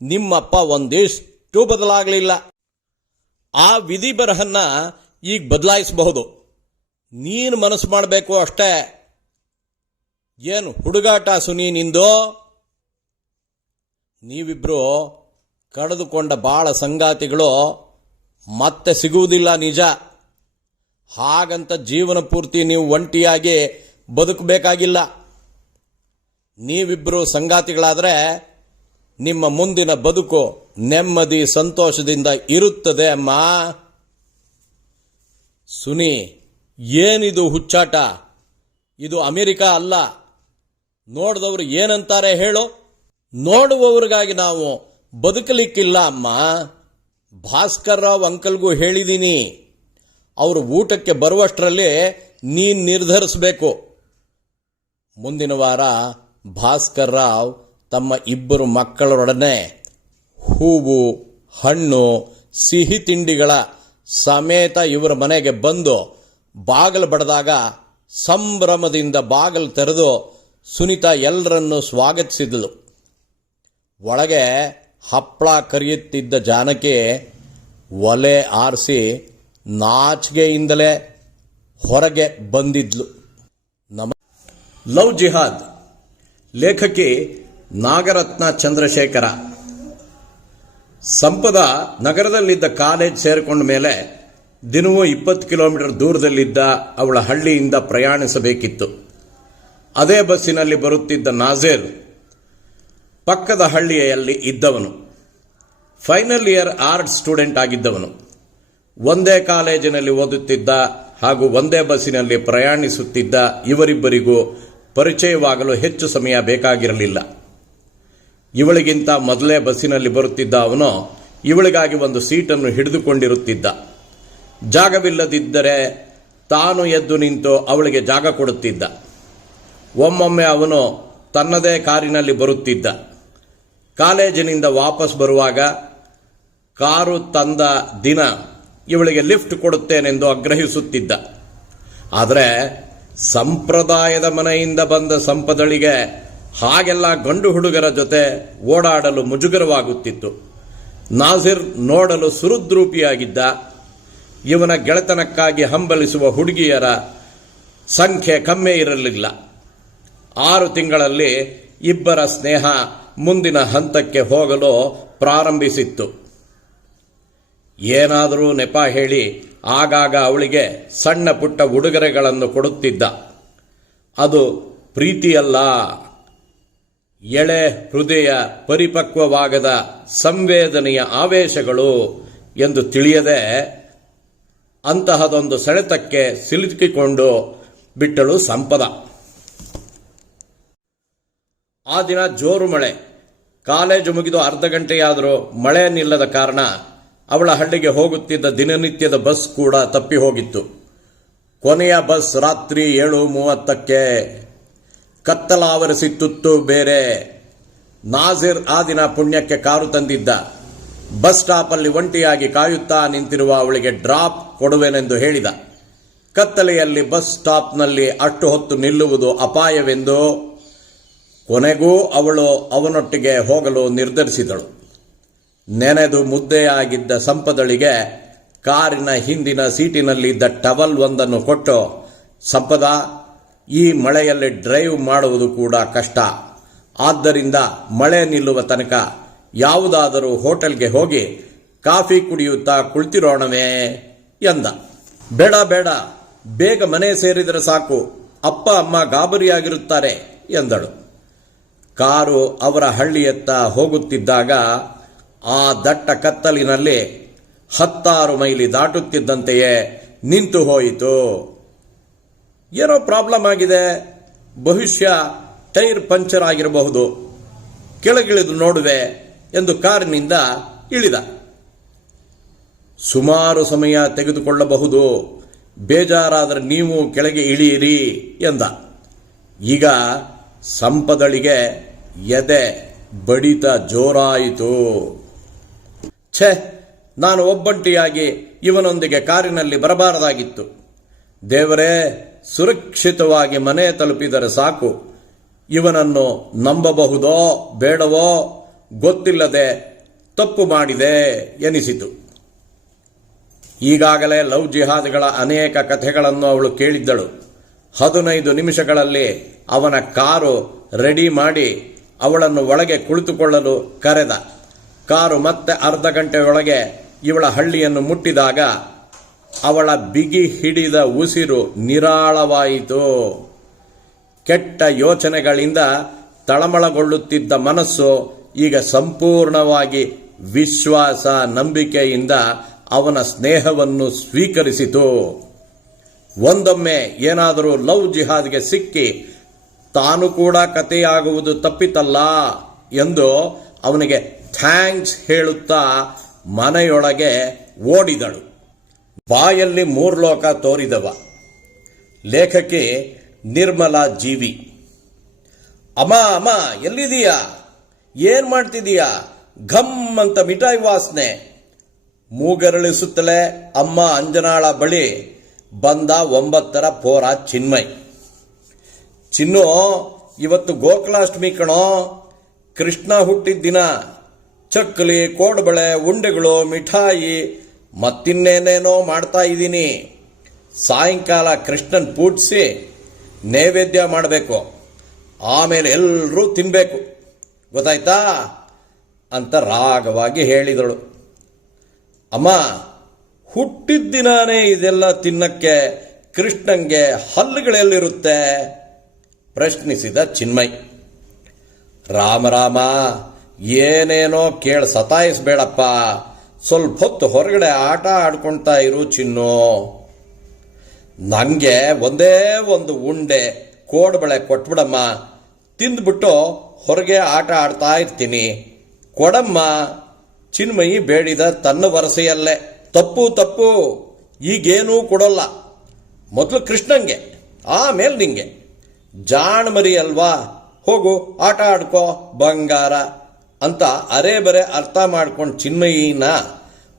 ನಿಮ್ಮಪ್ಪ ಒಂದಿಷ್ಟು ಬದಲಾಗಲಿಲ್ಲ. ಆ ವಿಧಿ ಬರಹನ್ನ ಈಗ ಬದಲಾಯಿಸಬಹುದು. ನೀನು ಮನಸ್ಸು ಮಾಡಬೇಕು ಅಷ್ಟೇ. ಏನು ಹುಡುಗಾಟ ಸುನಿ ನಿಂದು? ನೀವಿಬ್ರು ಕಳೆದುಕೊಂಡ ಬಾಳ ಸಂಗಾತಿಗಳು ಮತ್ತೆ ಸಿಗುವುದಿಲ್ಲ, ನಿಜ. ಹಾಗಂತ ಜೀವನ ಪೂರ್ತಿ ನೀವು ಒಂಟಿಯಾಗಿ ಬದುಕಬೇಕಾಗಿಲ್ಲ. ನೀವಿಬ್ರು ಸಂಗಾತಿಗಳಾದರೆ ನಿಮ್ಮ ಮುಂದಿನ ಬದುಕು ನೆಮ್ಮದಿ ಸಂತೋಷದಿಂದ ಇರುತ್ತದೆ ಅಮ್ಮ. ಸುನಿ, ಏನಿದು ಹುಚ್ಚಾಟ? ಇದು ಅಮೆರಿಕ ಅಲ್ಲ. ನೋಡಿದವರು ಏನಂತಾರೆ ಹೇಳು? ನೋಡುವವರಿಗಾಗಿ ನಾವು ಬದುಕಲಿಕ್ಕಿಲ್ಲ ಅಮ್ಮ. ಭಾಸ್ಕರ್ ರಾವ್ ಅಂಕಲ್ಗೂ ಹೇಳಿದ್ದೀನಿ, ಅವರು ಊಟಕ್ಕೆ ಬರುವಷ್ಟರಲ್ಲಿ ನೀನು ನಿರ್ಧರಿಸಬೇಕು. ಮುಂದಿನ ವಾರ ಭಾಸ್ಕರ್ ರಾವ್ ತಮ್ಮ ಇಬ್ಬರು ಮಕ್ಕಳೊಡನೆ ಹೂವು, ಹಣ್ಣು, ಸಿಹಿ ತಿಂಡಿಗಳ ಸಮೇತ ಇವರ ಮನೆಗೆ ಬಂದು ಬಾಗಿಲು ಬಡದಾಗ ಸಂಭ್ರಮದಿಂದ ಬಾಗಿಲು ತೆರೆದು ಸುನೀತಾ ಎಲ್ಲರನ್ನೂ ಸ್ವಾಗತಿಸಿದಳು. ಒಳಗೆ ಹಪ್ಪಳ ಕರಿಯುತ್ತಿದ್ದ ಜಾನಕಿ ಒಲೆ ಆರಿಸಿ ನಾಚಿಕೆಯಿಂದಲೇ ಹೊರಗೆ ಬಂದಿದ್ಲು. ಲವ್ ಜಿಹಾದ್ ಲೇಖಕಿ ನಾಗರತ್ನ ಚಂದ್ರಶೇಖರ. ಸಂಪದ ನಗರದಲ್ಲಿದ್ದ ಕಾಲೇಜ್ ಸೇರಿಕೊಂಡ ಮೇಲೆ ದಿನವೂ 20 ಕಿಲೋಮೀಟರ್ ದೂರದಲ್ಲಿದ್ದ ಅವಳ ಹಳ್ಳಿಯಿಂದ ಪ್ರಯಾಣಿಸಬೇಕಿತ್ತು. ಅದೇ ಬಸ್ಸಿನಲ್ಲಿ ಬರುತ್ತಿದ್ದ ನಾಜೀರ್ ಪಕ್ಕದ ಹಳ್ಳಿಯಲ್ಲಿ ಇದ್ದವನು. ಫೈನಲ್ ಇಯರ್ ಆರ್ಟ್ಸ್ ಸ್ಟೂಡೆಂಟ್ ಆಗಿದ್ದವನು. ಒಂದೇ ಕಾಲೇಜಿನಲ್ಲಿ ಓದುತ್ತಿದ್ದ ಹಾಗೂ ಒಂದೇ ಬಸ್ಸಿನಲ್ಲಿ ಪ್ರಯಾಣಿಸುತ್ತಿದ್ದ ಇವರಿಬ್ಬರಿಗೂ ಪರಿಚಯವಾಗಲು ಹೆಚ್ಚು ಸಮಯ ಬೇಕಾಗಿರಲಿಲ್ಲ. ಇವಳಿಗಿಂತ ಮೊದಲೇ ಬಸ್ಸಿನಲ್ಲಿ ಬರುತ್ತಿದ್ದ ಅವನು ಇವಳಿಗಾಗಿ ಒಂದು ಸೀಟನ್ನು ಹಿಡಿದುಕೊಂಡಿರುತ್ತಿದ್ದ. ಜಾಗವಿಲ್ಲದಿದ್ದರೆ ತಾನು ಎದ್ದು ನಿಂತು ಅವಳಿಗೆ ಜಾಗ ಕೊಡುತ್ತಿದ್ದ. ಒಮ್ಮೊಮ್ಮೆ ಅವನು ತನ್ನದೇ ಕಾರಿನಲ್ಲಿ ಬರುತ್ತಿದ್ದ. ಕಾಲೇಜಿನಿಂದ ವಾಪಸ್ ಬರುವಾಗ ಕಾರು ತಂದ ದಿನ ಇವಳಿಗೆ ಲಿಫ್ಟ್ ಕೊಡುತ್ತೇನೆಂದು ಆಗ್ರಹಿಸುತ್ತಿದ್ದ. ಆದರೆ ಸಂಪ್ರದಾಯದ ಮನೆಯಿಂದ ಬಂದ ಸಂಪದಳಿಗೆ ಹಾಗೆಲ್ಲ ಗಂಡು ಹುಡುಗರ ಜೊತೆ ಓಡಾಡಲು ಮುಜುಗರವಾಗುತ್ತಿತ್ತು. ನಾಜೀರ್ ನೋಡಲು ಸುರುದ್ರೂಪಿಯಾಗಿದ್ದ. ಇವನ ಗೆಳೆತನಕ್ಕಾಗಿ ಹಂಬಲಿಸುವ ಹುಡುಗಿಯರ ಸಂಖ್ಯೆ ಕಮ್ಮಿ ಇರಲಿಲ್ಲ. 6 ತಿಂಗಳಲ್ಲಿ ಇಬ್ಬರ ಸ್ನೇಹ ಮುಂದಿನ ಹಂತಕ್ಕೆ ಹೋಗಲು ಪ್ರಾರಂಭಿಸಿತ್ತು. ಏನಾದರೂ ನೆಪ ಹೇಳಿ ಆಗಾಗ ಅವಳಿಗೆ ಸಣ್ಣ ಪುಟ್ಟ ಉಡುಗೊರೆಗಳನ್ನು ಕೊಡುತ್ತಿದ್ದ. ಅದು ಪ್ರೀತಿಯಲ್ಲ, ಎಳೆ ಹೃದಯ ಪರಿಪಕ್ವವಾಗದ ಸಂವೇದನೆಯ ಆವೇಶಗಳು ಎಂದು ತಿಳಿಯದೆ ಅಂತಹದೊಂದು ಸೆಳೆತಕ್ಕೆ ಸಿಲುಕಿಕೊಂಡು ಬಿಟ್ಟಳು ಸಂಪದ. ಆ ದಿನ ಜೋರು ಮಳೆ. ಕಾಲೇಜು ಮುಗಿದು ಅರ್ಧ ಗಂಟೆಯಾದರೂ ಮಳೆ ನಿಲ್ಲದ ಕಾರಣ ಅವಳ ಹಳ್ಳಿಗೆ ಹೋಗುತ್ತಿದ್ದ ದಿನನಿತ್ಯದ ಬಸ್ ಕೂಡ ತಪ್ಪಿ ಹೋಗಿತ್ತು. ಕೊನೆಯ ಬಸ್ ರಾತ್ರಿ 7:30ಕ್ಕೆ. ಕತ್ತಲಾವರಿಸಿತ್ತು ಬೇರೆ. ನಾಜೀರ್ ಆ ದಿನ ಪುಣ್ಯಕ್ಕೆ ಕಾರು ತಂದಿದ್ದ. ಬಸ್ ಸ್ಟಾಪಲ್ಲಿ ಒಂಟಿಯಾಗಿ ಕಾಯುತ್ತಾ ನಿಂತಿರುವ ಅವಳಿಗೆ ಡ್ರಾಪ್ ಕೊಡುವೆನೆಂದು ಹೇಳಿದ. ಕತ್ತಲೆಯಲ್ಲಿ ಬಸ್ ಸ್ಟಾಪ್ನಲ್ಲಿ ಅಷ್ಟು ಹೊತ್ತು ನಿಲ್ಲುವುದು ಅಪಾಯವೆಂದು ಕೊನೆಗೂ ಅವಳು ಅವನೊಟ್ಟಿಗೆ ಹೋಗಲು ನಿರ್ಧರಿಸಿದಳು. ನೆನೆದು ಮುದ್ದೆಯಾಗಿದ್ದ ಸಂಪದಳಿಗೆ ಕಾರಿನ ಹಿಂದಿನ ಸೀಟಿನಲ್ಲಿದ್ದ ಟವಲ್ ಒಂದನ್ನು ಕೊಟ್ಟು, ಸಂಪದ, ಈ ಮಳೆಯಲ್ಲಿ ಡ್ರೈವ್ ಮಾಡುವುದು ಕೂಡ ಕಷ್ಟ. ಆದ್ದರಿಂದ ಮಳೆ ನಿಲ್ಲುವ ತನಕ ಯಾವುದಾದರೂ ಹೋಟೆಲ್ಗೆ ಹೋಗಿ ಕಾಫಿ ಕುಡಿಯುತ್ತಾ ಕುಳಿತಿರೋಣವೇ ಎಂದ. ಬೇಡ ಬೇಡ, ಬೇಗ ಮನೆ ಸೇರಿದರೆ ಸಾಕು, ಅಪ್ಪ ಅಮ್ಮ ಗಾಬರಿಯಾಗಿರುತ್ತಾರೆ ಎಂದಳು. ಕಾರು ಅವರ ಹಳ್ಳಿಯತ್ತ ಹೋಗುತ್ತಿದ್ದಾಗ ಆ ದಟ್ಟ ಕತ್ತಲಿನಲ್ಲಿ 10 ಮೈಲಿ ದಾಟುತ್ತಿದ್ದಂತೆಯೇ ನಿಂತು ಹೋಯಿತು. ಏನೋ ಪ್ರಾಬ್ಲಮ್ ಆಗಿದೆ, ಬಹುಶಃ ಟೈರ್ ಪಂಚರ್ ಆಗಿರಬಹುದು, ಕೆಳಗಿಳಿದು ನೋಡುವೆ ಎಂದು ಕಾರಿನಿಂದ ಇಳಿದ. ಸುಮಾರು ಸಮಯ ತೆಗೆದುಕೊಳ್ಳಬಹುದು, ಬೇಜಾರಾದರೆ ನೀವು ಕೆಳಗೆ ಇಳಿಯಿರಿ ಎಂದ. ಈಗ ಸಂಪದಳಿಗೆ ಎದೆ ಬಡಿತ ಜೋರಾಯಿತು. ಛೆ, ನಾನು ಒಬ್ಬಂಟಿಯಾಗಿ ಇವನೊಂದಿಗೆ ಕಾರಿನಲ್ಲಿ ಬರಬಾರದಾಗಿತ್ತು. ದೇವರೇ, ಸುರಕ್ಷಿತವಾಗಿ ಮನೆ ತಲುಪಿದರೆ ಸಾಕು. ಇವನನ್ನು ನಂಬಬಹುದೋ ಬೇಡವೋ ಗೊತ್ತಿಲ್ಲದೆ ತಪ್ಪು ಮಾಡಿದೆ ಎನಿಸಿತು. ಈಗಾಗಲೇ ಲವ್ ಜಿಹಾದ್ಗಳ ಅನೇಕ ಕಥೆಗಳನ್ನು ಅವಳು ಕೇಳಿದ್ದಳು. 15 ನಿಮಿಷಗಳಲ್ಲಿ ಅವನ ಕಾರು ರೆಡಿ ಮಾಡಿ ಅವಳನ್ನು ಒಳಗೆ ಕುಳಿತುಕೊಳ್ಳಲು ಕರೆದ. ಕಾರು ಮತ್ತೆ ಅರ್ಧ ಗಂಟೆಯೊಳಗೆ ಇವಳ ಹಳ್ಳಿಯನ್ನು ಮುಟ್ಟಿದಾಗ ಅವಳ ಬಿಗಿ ಹಿಡಿದ ಉಸಿರು ನಿರಾಳವಾಯಿತು. ಕೆಟ್ಟ ಯೋಚನೆಗಳಿಂದ ತಳಮಳಗೊಳ್ಳುತ್ತಿದ್ದ ಮನಸ್ಸು ಈಗ ಸಂಪೂರ್ಣವಾಗಿ ವಿಶ್ವಾಸ, ನಂಬಿಕೆಯಿಂದ ಅವನ ಸ್ನೇಹವನ್ನು ಸ್ವೀಕರಿಸಿತು. ಒಂದೊಮ್ಮೆ ಏನಾದರೂ ಲವ್ ಜಿಹಾದ್ಗೆ ಸಿಕ್ಕಿ ತಾನು ಕೂಡ ಕಥೆಯಾಗುವುದು ತಪ್ಪಿತಲ್ಲ ಎಂದು ಅವನಿಗೆ ಥ್ಯಾಂಕ್ಸ್ ಹೇಳುತ್ತಾ ಮನೆಯೊಳಗೆ ಓಡಿದಳು. ಬಾಯಲ್ಲಿ 3 ಲೋಕ ತೋರಿದವ. ಲೇಖಕಿ ನಿರ್ಮಲಾ ಜೀವಿ. ಅಮ್ಮ ಅಮ್ಮ ಎಲ್ಲಿದೀಯಾ? ಏನ್ ಮಾಡ್ತಿದೀಯಾ? ಘಮ್ ಅಂತ ಮಿಠಾಯಿ ವಾಸನೆ. ಮೂಗರಳಿಸುತ್ತಲೇ ಅಮ್ಮ ಅಂಜನಾಳ ಬಳಿ ಬಂದ 9ರ ಪೋರ ಚಿನ್ಮಯ್. ಚಿನ್ನು, ಇವತ್ತು ಗೋಕುಲಾಷ್ಟಮಿ ಕಣೋ, ಕೃಷ್ಣ ಹುಟ್ಟಿದ ದಿನ. ಚಕ್ಕಲಿ, ಕೋಡುಬಳೆ, ಉಂಡೆಗಳು, ಮಿಠಾಯಿ ಮತ್ತಿನ್ನೇನೇನೋ ಮಾಡ್ತಾ ಇದ್ದೀನಿ. ಸಾಯಂಕಾಲ ಕೃಷ್ಣನ್ ಪೂಜಿಸಿ ನೈವೇದ್ಯ ಮಾಡಬೇಕು, ಆಮೇಲೆ ಎಲ್ಲರೂ ತಿನ್ನಬೇಕು, ಗೊತ್ತಾಯ್ತಾ ಅಂತ ರಾಗವಾಗಿ ಹೇಳಿದಳು. ಅಮ್ಮ, ಹುಟ್ಟಿದ ದಿನಾನೇ ಇದೆಲ್ಲ ತಿನ್ನಕ್ಕೆ ಕೃಷ್ಣಂಗೆ ಹಲ್ಲುಗಳೆಲ್ಲಿರುತ್ತೆ? ಪ್ರಶ್ನಿಸಿದ ಚಿನ್ಮಯ್. ರಾಮ ಏನೇನೋ ಕೇಳಿ ಸತಾಯಿಸ್ಬೇಡಪ್ಪ, ಸ್ವಲ್ಪ ಹೊತ್ತು ಹೊರಗಡೆ ಆಟ ಆಡ್ಕೊಳ್ತಾ ಇರು ಚಿನ್ನು. ನನಗೆ ಒಂದೇ ಒಂದು ಉಂಡೆ ಕೋಡುಬಳೆ ಕೊಟ್ಬಿಡಮ್ಮ, ತಿಂದ್ಬಿಟ್ಟು ಹೊರಗೆ ಆಟ ಆಡ್ತಾ ಇರ್ತೀನಿ, ಕೊಡಮ್ಮ. ಚಿನ್ಮಯಿ ಬೇಡಿದ ತನ್ನ ವರಸೆಯಲ್ಲೇ. ತಪ್ಪು, ಈಗೇನೂ ಕೊಡೋಲ್ಲ. ಮೊದಲು ಕೃಷ್ಣಂಗೆ, ಆಮೇಲೆ ನಿಂಗೆ. ಜಾಣ ಮರಿ ಅಲ್ವಾ, ಹೋಗು ಆಟ ಆಡ್ಕೋ ಬಂಗಾರ ಅಂತ ಅರೆ ಬರೆ ಅರ್ಥ ಮಾಡ್ಕೊಂಡು ಚಿನ್ಮಯಿನ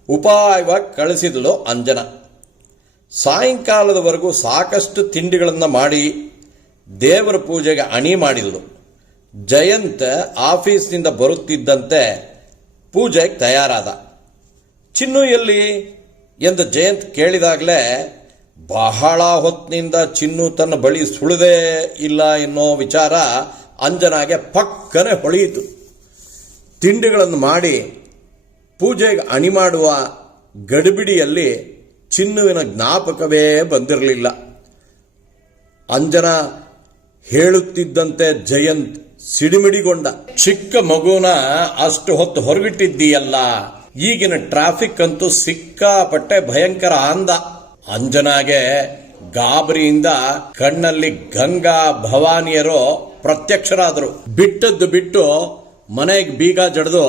ಉಪಾಯವಾಗಿ ಕಳಿಸಿದಳು ಅಂಜನಾ. ಸಾಯಂಕಾಲದವರೆಗೂ ಸಾಕಷ್ಟು ತಿಂಡಿಗಳನ್ನು ಮಾಡಿ ದೇವರ ಪೂಜೆಗೆ ಅಣಿ ಮಾಡಿದಳು. ಜಯಂತ್ ಆಫೀಸ್ನಿಂದ ಬರುತ್ತಿದ್ದಂತೆ ಪೂಜೆಗೆ ತಯಾರಾದ. ಚಿನ್ನು ಎಲ್ಲಿ ಎಂದು ಜಯಂತ್ ಕೇಳಿದಾಗಲೇ ಬಹಳ ಹೊತ್ತಿನಿಂದ ಚಿನ್ನು ತನ್ನ ಬಳಿ ಸುಳಿದೇ ಇಲ್ಲ ಎನ್ನೋ ವಿಚಾರ ಅಂಜನಾಗೆ ಪಕ್ಕನೆ ಹೊಳೆಯಿತು. ತಿಂಡಿಗಳನ್ನು ಮಾಡಿ ಪೂಜೆಗೆ ಅಣಿ ಮಾಡುವ ಗಡಿಬಿಡಿಯಲ್ಲಿ ಚಿನ್ನುವಿನ ಜ್ಞಾಪಕವೇ ಬಂದಿರಲಿಲ್ಲ. ಅಂಜನಾ ಹೇಳುತ್ತಿದ್ದಂತೆ ಜಯಂತ್ ಸಿಡಿಮಿಡಿಗೊಂಡ. ಚಿಕ್ಕ ಮಗುನ ಅಷ್ಟು ಹೊತ್ತು ಹೊರಗಿಟ್ಟಿದ್ದೀಯಲ್ಲ, ಈಗಿನ ಟ್ರಾಫಿಕ್ ಅಂತೂ ಸಿಕ್ಕಾಪಟ್ಟೆ ಭಯಂಕರ ಅಂದ. ಅಂಜನಾಗೆ ಗಾಬರಿಯಿಂದ ಕಣ್ಣಲ್ಲಿ ಗಂಗಾ ಭವಾನಿಯರು ಪ್ರತ್ಯಕ್ಷರಾದರು. ಬಿಟ್ಟದ್ದು ಬಿಟ್ಟು ಮನೆಗೆ ಬೀಗ ಜಡಿದು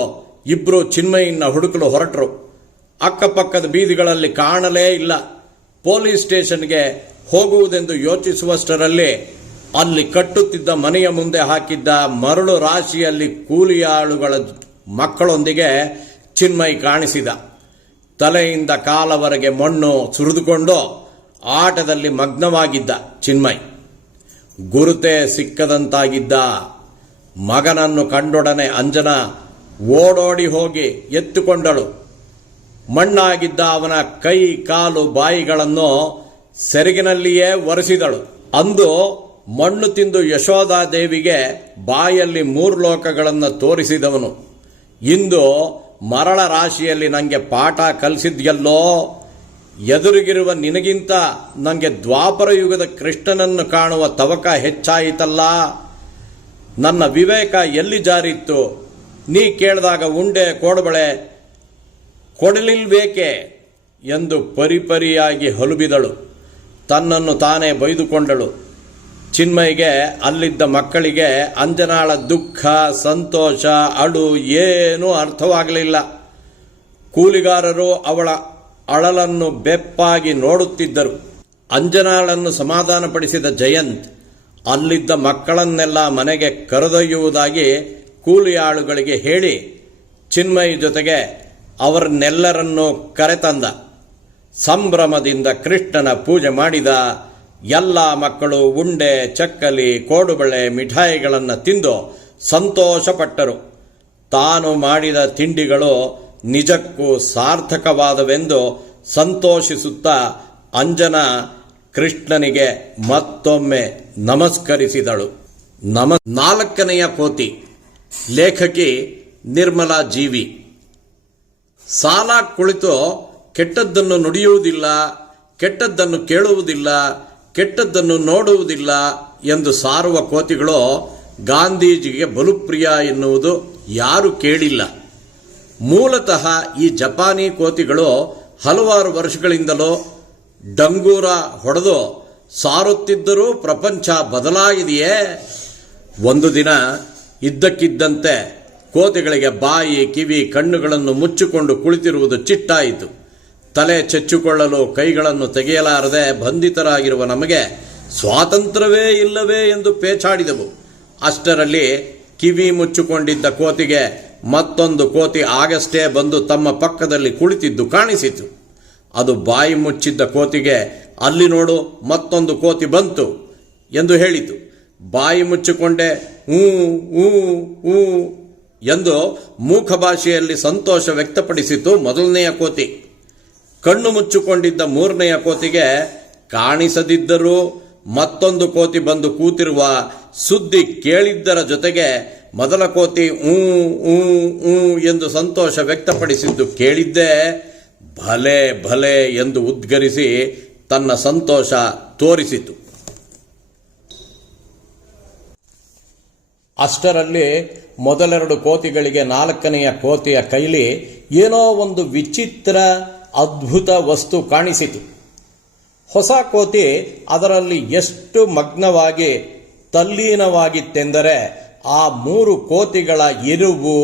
ಇಬ್ರು ಚಿನ್ಮಯಿನ ಹುಡುಕಲು ಹೊರಟರು. ಅಕ್ಕಪಕ್ಕದ ಬೀದಿಗಳಲ್ಲಿ ಕಾಣಲೇ ಇಲ್ಲ. ಪೊಲೀಸ್ ಸ್ಟೇಷನ್ಗೆ ಹೋಗುವುದೆಂದು ಯೋಚಿಸುವಷ್ಟರಲ್ಲಿ ಅಲ್ಲಿ ಕಟ್ಟುತ್ತಿದ್ದ ಮನೆಯ ಮುಂದೆ ಹಾಕಿದ್ದ ಮರಳು ರಾಶಿಯಲ್ಲಿ ಕೂಲಿಯಾಳುಗಳ ಮಕ್ಕಳೊಂದಿಗೆ ಚಿನ್ಮಯ್ ಕಾಣಿಸಿದ. ತಲೆಯಿಂದ ಕಾಲವರೆಗೆ ಮಣ್ಣು ಸುರಿದುಕೊಂಡು ಆಟದಲ್ಲಿ ಮಗ್ನವಾಗಿದ್ದ ಚಿನ್ಮಯ್. ಗುರುತೇ ಸಿಕ್ಕದಂತಾಗಿದ್ದ. ಮಗನನ್ನು ಕಂಡೊಡನೆ ಅಂಜನಾ ಓಡೋಡಿ ಹೋಗಿ ಎತ್ತುಕೊಂಡಳು. ಮಣ್ಣಾಗಿದ್ದ ಅವನ ಕೈ, ಕಾಲು, ಬಾಯಿಗಳನ್ನು ಸೆರಗಿನಲ್ಲಿಯೇ ಒರೆಸಿದಳು. ಅಂದು ಮಣ್ಣು ತಿಂದು ಯಶೋಧಾದೇವಿಗೆ ಬಾಯಲ್ಲಿ 3 ಲೋಕಗಳನ್ನು ತೋರಿಸಿದವನು ಇಂದು ಮರಳ ರಾಶಿಯಲ್ಲಿ ನನಗೆ ಪಾಠ ಕಲಿಸಿದ್ಯಲ್ಲೋ. ಎದುರಿಗಿರುವ ನಿನಗಿಂತ ನನಗೆ ದ್ವಾಪರ ಯುಗದ ಕೃಷ್ಣನನ್ನು ಕಾಣುವ ತವಕ ಹೆಚ್ಚಾಯಿತಲ್ಲ. ನನ್ನ ವಿವೇಕ ಎಲ್ಲಿ ಜಾರಿತ್ತು? ನೀ ಕೇಳಿದಾಗ ಉಂಡೆ ಕೋಡುಬಳೆ ಕೊಡಲಿಲ್ಬೇಕೆ ಎಂದು ಪರಿಪರಿಯಾಗಿ ಹಲುಬಿದಳು. ತನ್ನನ್ನು ತಾನೇ ಬೈದುಕೊಂಡಳು. ಚಿನ್ಮಯ್ಗೆ ಅಲ್ಲಿದ್ದ ಮಕ್ಕಳಿಗೆ ಅಂಜನಾಳ ದುಃಖ, ಸಂತೋಷ, ಅಳು ಏನೂ ಅರ್ಥವಾಗಲಿಲ್ಲ. ಕೂಲಿಗಾರರು ಅವಳ ಅಳಲನ್ನು ಬೆಪ್ಪಾಗಿ ನೋಡುತ್ತಿದ್ದರು. ಅಂಜನಾಳನ್ನು ಸಮಾಧಾನಪಡಿಸಿದ ಜಯಂತ್ ಅಲ್ಲಿದ್ದ ಮಕ್ಕಳನ್ನೆಲ್ಲ ಮನೆಗೆ ಕರೆದೊಯ್ಯುವುದಾಗಿ ಕೂಲಿಯಾಳುಗಳಿಗೆ ಹೇಳಿ ಚಿನ್ಮಯ್ ಜೊತೆಗೆ ಅವರನ್ನೆಲ್ಲರನ್ನೂ ಕರೆತಂದ. ಸಂಭ್ರಮದಿಂದ ಕೃಷ್ಣನ ಪೂಜೆ ಮಾಡಿದ. ಎಲ್ಲ ಮಕ್ಕಳು ಉಂಡೆ, ಚಕ್ಕಲಿ, ಕೋಡುಬಳೆ, ಮಿಠಾಯಿಗಳನ್ನು ತಿಂದು ಸಂತೋಷಪಟ್ಟರು. ತಾನು ಮಾಡಿದ ತಿಂಡಿಗಳು ನಿಜಕ್ಕೂ ಸಾರ್ಥಕವಾದವೆಂದು ಸಂತೋಷಿಸುತ್ತಾ ಅಂಜನಾ ಕೃಷ್ಣನಿಗೆ ಮತ್ತೊಮ್ಮೆ ನಮಸ್ಕರಿಸಿದಳು. ನಾಲ್ಕನೆಯ ಕೋತಿ. ಲೇಖಕಿ ನಿರ್ಮಲಾ ಜೀವಿ. ಸಾಲ ಕುಳಿತು ಕೆಟ್ಟದ್ದನ್ನು ನುಡಿಯುವುದಿಲ್ಲ, ಕೆಟ್ಟದ್ದನ್ನು ಕೇಳುವುದಿಲ್ಲ, ಕೆಟ್ಟದ್ದನ್ನು ನೋಡುವುದಿಲ್ಲ ಎಂದು ಸಾರುವ ಕೋತಿಗಳು ಗಾಂಧೀಜಿಗೆ ಬಲುಪ್ರಿಯ ಎನ್ನುವುದು ಯಾರು ಕೇಳಿಲ್ಲ. ಮೂಲತಃ ಈ ಜಪಾನಿ ಕೋತಿಗಳು ಹಲವಾರು ವರ್ಷಗಳಿಂದಲೂ ಡಂಗೂರ ಹೊಡೆದು ಸಾರುತ್ತಿದ್ದರೂ ಪ್ರಪಂಚ ಬದಲಾಗಿದೆಯೇ? ಒಂದು ದಿನ ಇದ್ದಕ್ಕಿದ್ದಂತೆ ಕೋತಿಗಳಿಗೆ ಬಾಯಿ, ಕಿವಿ, ಕಣ್ಣುಗಳನ್ನು ಮುಚ್ಚಿಕೊಂಡು ಕುಳಿತಿರುವುದು ಚಿಟ್ಟಾಯಿತು. ತಲೆ ಚೆಚ್ಚಿಕೊಳ್ಳಲು ಕೈಗಳನ್ನು ತೆಗೆಯಲಾರದೆ ಬಂಧಿತರಾಗಿರುವ ನಮಗೆ ಸ್ವಾತಂತ್ರ್ಯವೇ ಇಲ್ಲವೇ ಎಂದು ಪೇಚಾಡಿದವು. ಅಷ್ಟರಲ್ಲಿ ಕಿವಿ ಮುಚ್ಚಿಕೊಂಡಿದ್ದ ಕೋತಿಗೆ ಮತ್ತೊಂದು ಕೋತಿ ಆಗಷ್ಟೇ ಬಂದು ತಮ್ಮ ಪಕ್ಕದಲ್ಲಿ ಕುಳಿತಿದ್ದು ಕಾಣಿಸಿತು. ಅದು ಬಾಯಿ ಮುಚ್ಚಿದ್ದ ಕೋತಿಗೆ, ಅಲ್ಲಿ ನೋಡು ಮತ್ತೊಂದು ಕೋತಿ ಬಂತು ಎಂದು ಹೇಳಿತು. ಬಾಯಿ ಮುಚ್ಚಿಕೊಂಡೆ ಹೂ ಹೂ ಹೂ ಎಂದು ಮೂಕ ಭಾಷೆಯಲ್ಲಿ ಸಂತೋಷ ವ್ಯಕ್ತಪಡಿಸಿತು ಮೊದಲನೆಯ ಕೋತಿ. ಕಣ್ಣು ಮುಚ್ಚಿಕೊಂಡಿದ್ದ ಮೂರನೆಯ ಕೋತಿಗೆ ಕಾಣಿಸದಿದ್ದರೂ ಮತ್ತೊಂದು ಕೋತಿ ಬಂದು ಕೂತಿರುವ ಸುದ್ದಿ ಕೇಳಿದ್ದರ ಜೊತೆಗೆ ಮೊದಲ ಕೋತಿ ಊ ಊ ಊ ಎಂದು ಸಂತೋಷ ವ್ಯಕ್ತಪಡಿಸಿದ್ದು ಕೇಳಿದ್ದೇ ಭಲೆ ಭಲೆ ಎಂದು ಉದ್ಗರಿಸಿ ತನ್ನ ಸಂತೋಷ ತೋರಿಸಿತು. ಅಷ್ಟರಲ್ಲಿ ಮೊದಲೆರಡು ಕೋತಿಗಳಿಗೆ ನಾಲ್ಕನೆಯ ಕೋತಿಯ ಕೈಲಿ ಏನೋ ಒಂದು ವಿಚಿತ್ರ ಅದ್ಭುತ ವಸ್ತು ಕಾಣಿಸಿತು. ಹೊಸ ಕೋತಿ ಅದರಲ್ಲಿ ಎಷ್ಟು ಮಗ್ನವಾಗಿ ತಲ್ಲೀನವಾಗಿತ್ತೆಂದರೆ ಆ ಮೂರು ಕೋತಿಗಳ ಇರುವು,